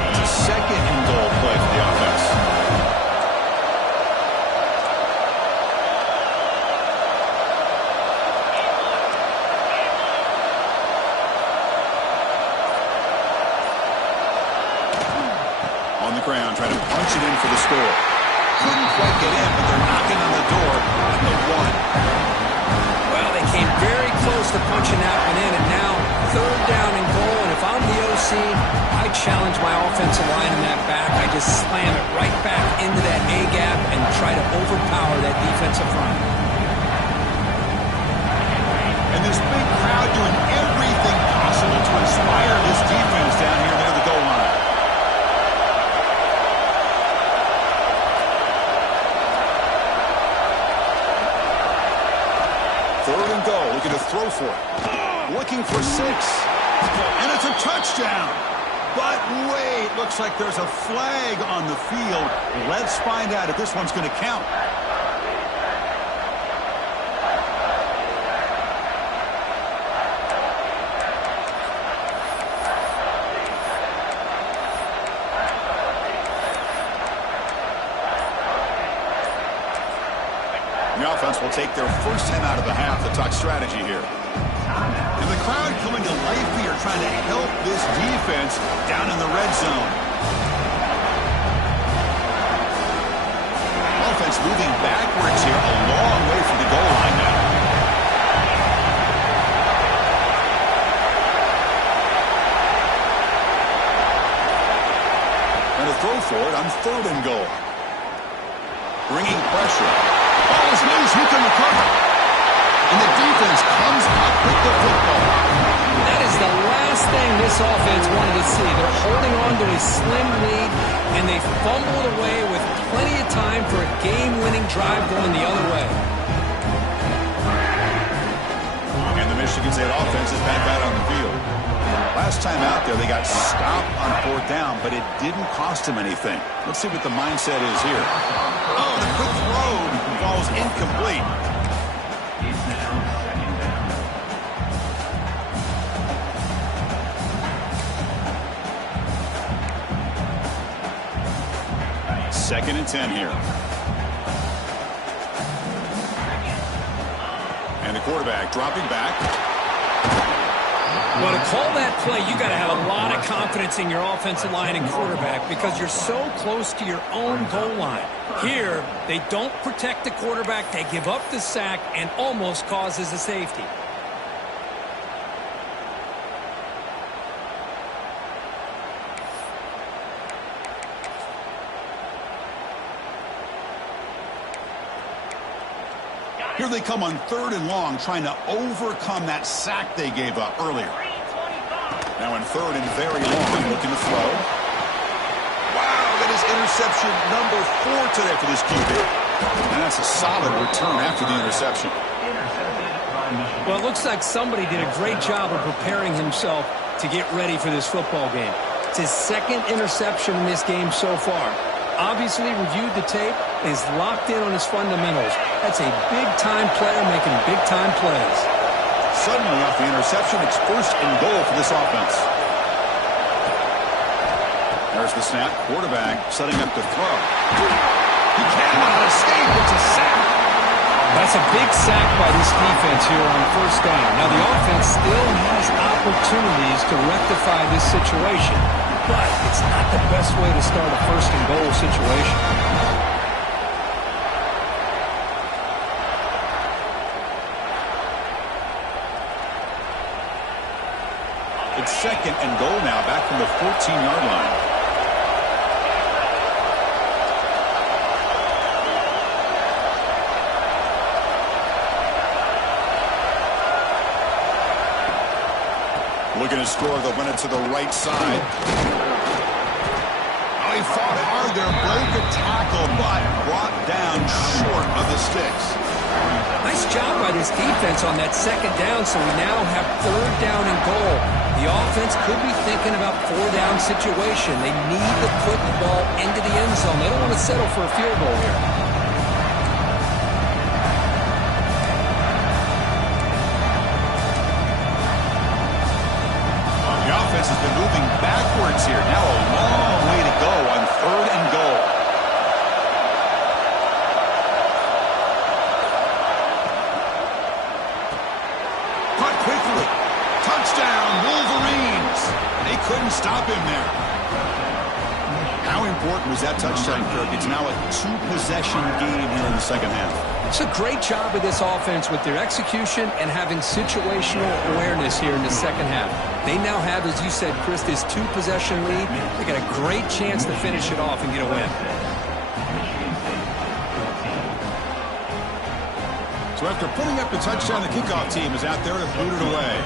It's a second and goal play for the offense. Ground, trying to punch it in for the score. Couldn't quite get in, but they're knocking on the door at the 1. Well, they came very close to punching that one in, and now third down and goal. And if I'm the OC, I challenge my offensive line in that back. I just slam it right back into that A-gap and try to overpower that defensive front. And this big crowd doing everything possible to inspire this defense down here near the goal line. Third and goal, looking to throw for it. Looking for 6. And it's a touchdown. But wait, looks like there's a flag on the field. Let's find out if this one's going to count. The offense will take their first 10 out of the half to talk strategy here. And the crowd coming to life here trying to help this defense down in the red zone. Offense moving backwards here a long way from the goal line now. And a throw for it on third and goal. Bringing pressure. Ball is loose. Who can recover? And the defense comes up with the football. That is the last thing this offense wanted to see. They're holding on to a slim lead, and they fumbled away with plenty of time for a game-winning drive going the other way. And the Michigan State offense is back out on the field. Last time out there, they got stopped on fourth down, but it didn't cost them anything. Let's see what the mindset is here. Oh, the quick throw falls incomplete. Second and 10 here. And the quarterback dropping back. Well, to call that play, you got to have a lot of confidence in your offensive line and quarterback because you're so close to your own goal line. Here, they don't protect the quarterback. They give up the sack and almost causes a safety. Here they come on third and long, trying to overcome that sack they gave up earlier. Now in third and very long, looking to throw. Wow, that is interception number 4 today for this QB. And that's a solid return after the interception. Well, it looks like somebody did a great job of preparing himself to get ready for this football game. It's his second interception in this game so far. obviously reviewed the tape and is locked in on his fundamentals. That's a big-time player making big-time plays. Suddenly off the interception, it's first and goal for this offense. There's the snap. Quarterback setting up to throw. He cannot escape. It's a sack. That's a big sack by this defense here on first down. Now, the offense still has opportunities to rectify this situation, but it's not the best way to start a first and goal situation. It's second and goal now, back from the 14-yard line. Looking to score, they'll win it to the right side. Oh, he fought hard there, broke a tackle, but brought down short of the sticks. Nice job by this defense on that second down, so we now have third down and goal. The offense could be thinking about four-down situation. They need to put the ball into the end zone. They don't want to settle for a field goal here. The offense has been moving backwards here. Now a long way to go on third and goal. Caught quickly. Touchdown, Wolverines. They couldn't stop him there. How important was that touchdown, Kirk? It's now a two-possession game here in the second half. It's a great job of this offense with their execution and having situational awareness here in the second half. They now have, as you said, Chris, this two-possession lead. They got a great chance to finish it off and get a win. So after putting up the touchdown, the kickoff team is out there to boot it away.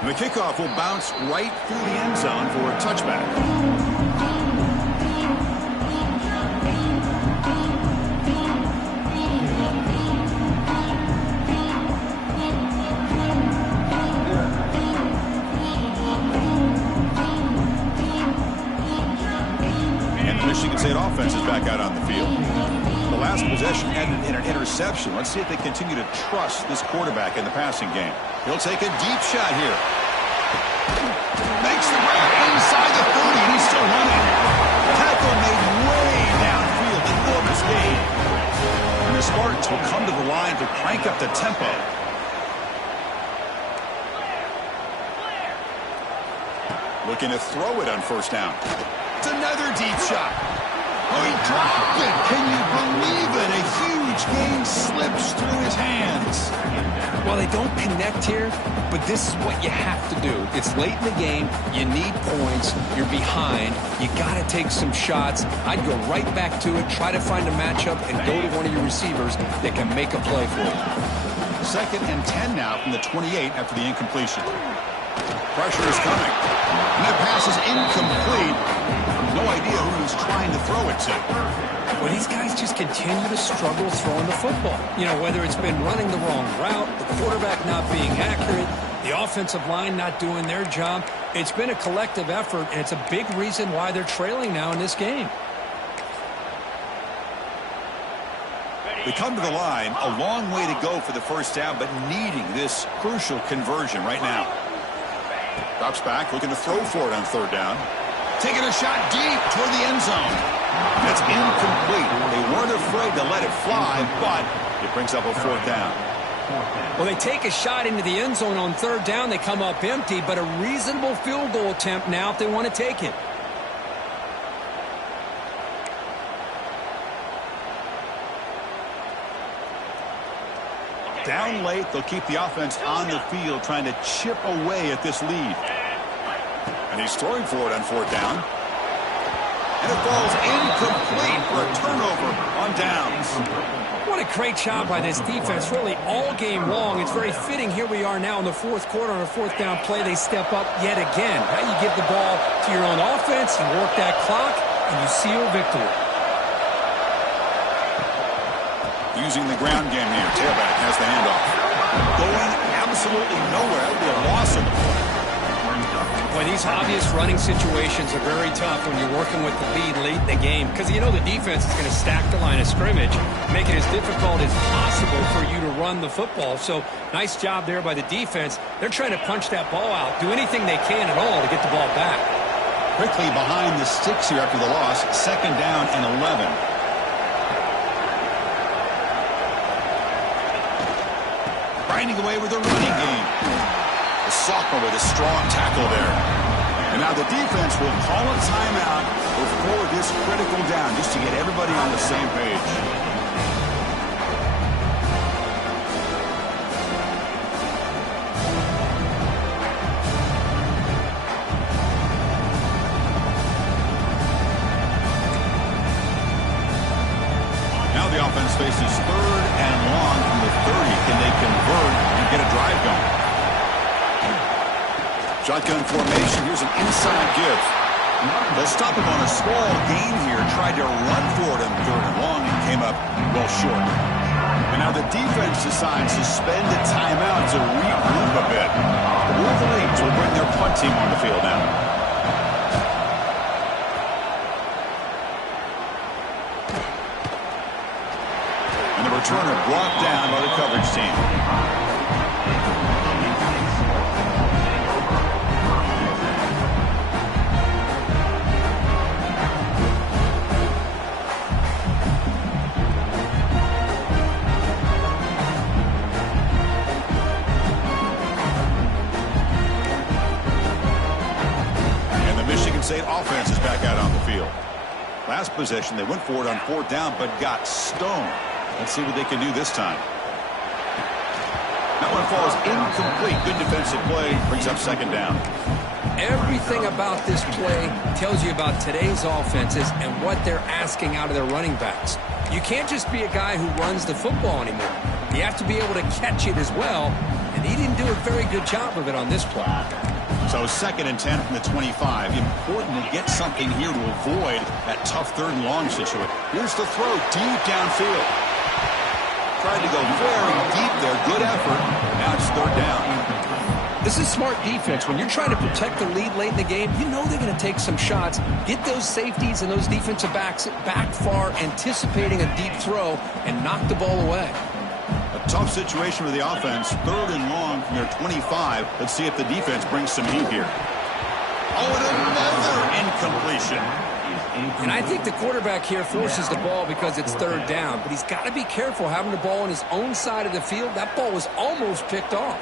And the kickoff will bounce right through the end zone for a touchback. And the Michigan State offense is back out on the field. The last possession ended in an interception. Let's see if they continue to trust this quarterback in the passing game. He'll take a deep shot here. Makes the break inside the 30, and he's still running. Tackle made way downfield. Enormous gain. And the Spartans will come to the line to crank up the tempo. Looking to throw it on first down. It's another deep shot. Oh, he dropped it. Can you believe it? A huge gain slips through his hands. Well, they don't connect here, but this is what you have to do. It's late in the game. You need points. You're behind. You got to take some shots. I'd go right back to it, try to find a matchup, and go to one of your receivers that can make a play for you. Second and 10 now from the 28 after the incompletion. Pressure is coming. And that pass is incomplete. No idea who he's trying to throw it to. Well, these guys just continue to struggle throwing the football. You know, whether it's been running the wrong route, the quarterback not being accurate, the offensive line not doing their job. It's been a collective effort, and it's a big reason why they're trailing now in this game. They come to the line, a long way to go for the first down, but needing this crucial conversion right now. Drops back, looking to throw for it on third down. Taking a shot deep toward the end zone. That's incomplete. They weren't afraid to let it fly, but it brings up a fourth down. Well, they take a shot into the end zone on third down. They come up empty, but a reasonable field goal attempt now if they want to take it. Down late, they'll keep the offense on the field trying to chip away at this lead. And he's throwing for it on fourth down. And it falls incomplete for a turnover on downs. What a great job by this defense, really all game long. It's very fitting. Here we are now in the fourth quarter on a fourth down play. They step up yet again. Now you give the ball to your own offense, you work that clock, and you seal victory. Using the ground game here. Tailback has the handoff. Going absolutely nowhere. That would be a loss of the ball. Boy, these obvious running situations are very tough when you're working with the lead late in the game because you know the defense is going to stack the line of scrimmage, make it as difficult as possible for you to run the football. So nice job there by the defense. They're trying to punch that ball out, do anything they can at all to get the ball back. Quickly behind the sticks here after the loss. Second down and 11. Grinding away with the running game. The sophomore with a strong tackle there. And now the defense will call a timeout before this critical down just to get everybody on the same page. Now the offense faces third and long from the 30. Can they convert and get a drive going? Shotgun formation. Here's an inside give. They'll stop him on a small gain here. Tried to run for it on third and long and came up well short. And now the defense decides to spend a timeout to regroup a bit. The Wolverines will bring their punt team on the field now. And the returner brought down by the coverage team. State offense is back out on the field. Last possession, they went for it on fourth down, but got stoned. Let's see what they can do this time. That one falls incomplete. Good defensive play. Brings up second down. Everything about this play tells you about today's offenses and what they're asking out of their running backs. You can't just be a guy who runs the football anymore. You have to be able to catch it as well, and he didn't do a very good job of it on this play. So second and 10 from the 25. Important to get something here to avoid that tough third and long situation. Here's the throw deep downfield. Tried to go very deep there. Good effort. Now it's third down. This is smart defense. When you're trying to protect the lead late in the game, you know they're going to take some shots. Get those safeties and those defensive backs back far, anticipating a deep throw, and knock the ball away. A tough situation for the offense. Third and long from their 25. Let's see if the defense brings some heat here. Oh, and another incompletion. And I think the quarterback here forces the ball because it's third down. But he's got to be careful having the ball on his own side of the field. That ball was almost picked off.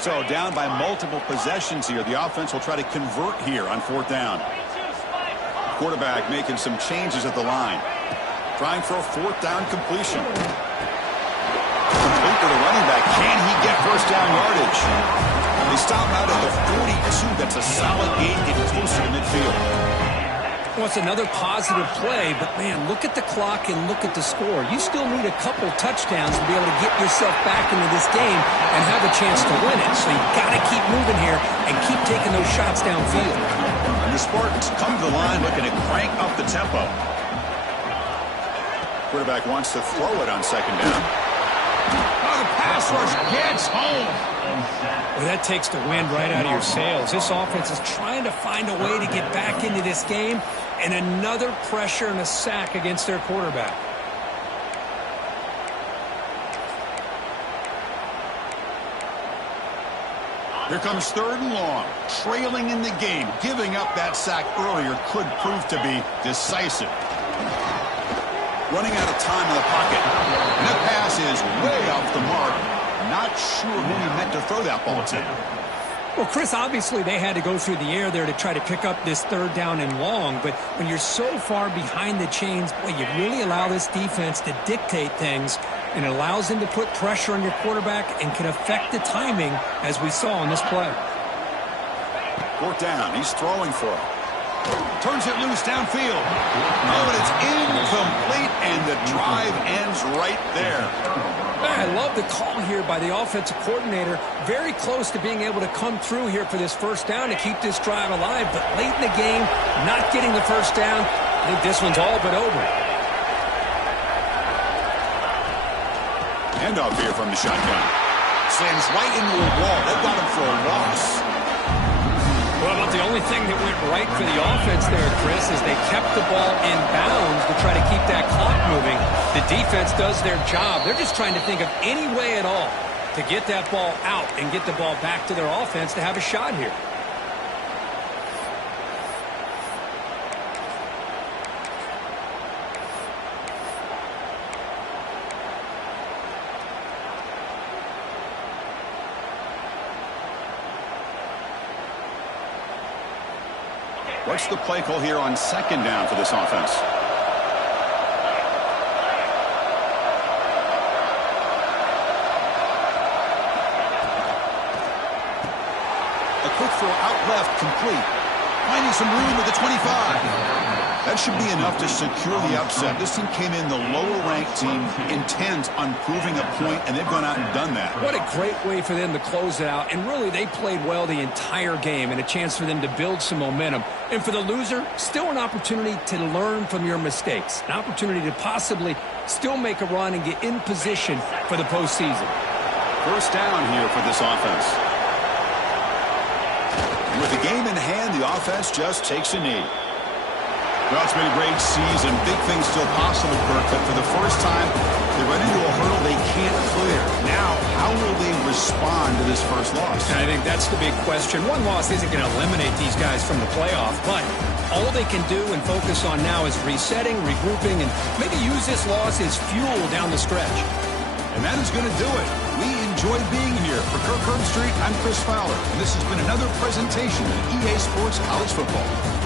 So down by multiple possessions here. The offense will try to convert here on fourth down. Quarterback making some changes at the line. Trying for a fourth down completion. Complete to the running back. Can he get first down yardage? They stop out at the 42. That's a solid gain, getting closer to midfield. Well, it's another positive play, but man, look at the clock and look at the score. You still need a couple touchdowns to be able to get yourself back into this game and have a chance to win it. So you've got to keep moving here and keep taking those shots downfield. And the Spartans come to the line looking to crank up the tempo. Quarterback wants to throw it on second down. Oh, the pass rush gets home. Well, that takes the wind right out of your sails. This offense is trying to find a way to get back into this game, and another pressure and a sack against their quarterback. Here comes third and long. Trailing in the game. Giving up that sack earlier could prove to be decisive. Running out of time in the pocket. And that pass is way off the mark. Not sure who he meant to throw that ball to. Well, Chris, obviously they had to go through the air there to try to pick up this third down and long. But when you're so far behind the chains, boy, you really allow this defense to dictate things. And it allows them to put pressure on your quarterback and can affect the timing, as we saw on this play. Fourth down. He's throwing for it. Turns it loose downfield. Oh, and it's incomplete, and the drive ends right there. I love the call here by the offensive coordinator. Very close to being able to come through here for this first down to keep this drive alive. But late in the game, not getting the first down. I think this one's all but over. Handoff here from the shotgun. Slams right into a wall. They've got him for a loss. Well, about the only thing that went right for the offense there, Chris, is they kept the ball in bounds to try to keep that clock moving. The defense does their job. They're just trying to think of any way at all to get that ball out and get the ball back to their offense to have a shot here. What's the play call here on second down for this offense? A quick throw out left, complete. Finding some room at the 25. That should be enough to secure the upset. This team came in the lower-ranked team intent on proving a point, and they've gone out and done that. What a great way for them to close it out. And really, they played well the entire game, and a chance for them to build some momentum. And for the loser, still an opportunity to learn from your mistakes. An opportunity to possibly still make a run and get in position for the postseason. First down here for this offense. With the game in hand, the offense just takes a knee. Well, it's been a great season. Big things still possible, Kirk, but for the first time, they run into a hurdle they can't clear. Now, how will they respond to this first loss? And I think that's the big question. One loss isn't going to eliminate these guys from the playoff, but all they can do and focus on now is resetting, regrouping, and maybe use this loss as fuel down the stretch. And that is going to do it. We enjoyed being here. For Kirk Herbstreit, I'm Chris Fowler, and this has been another presentation of EA Sports College Football.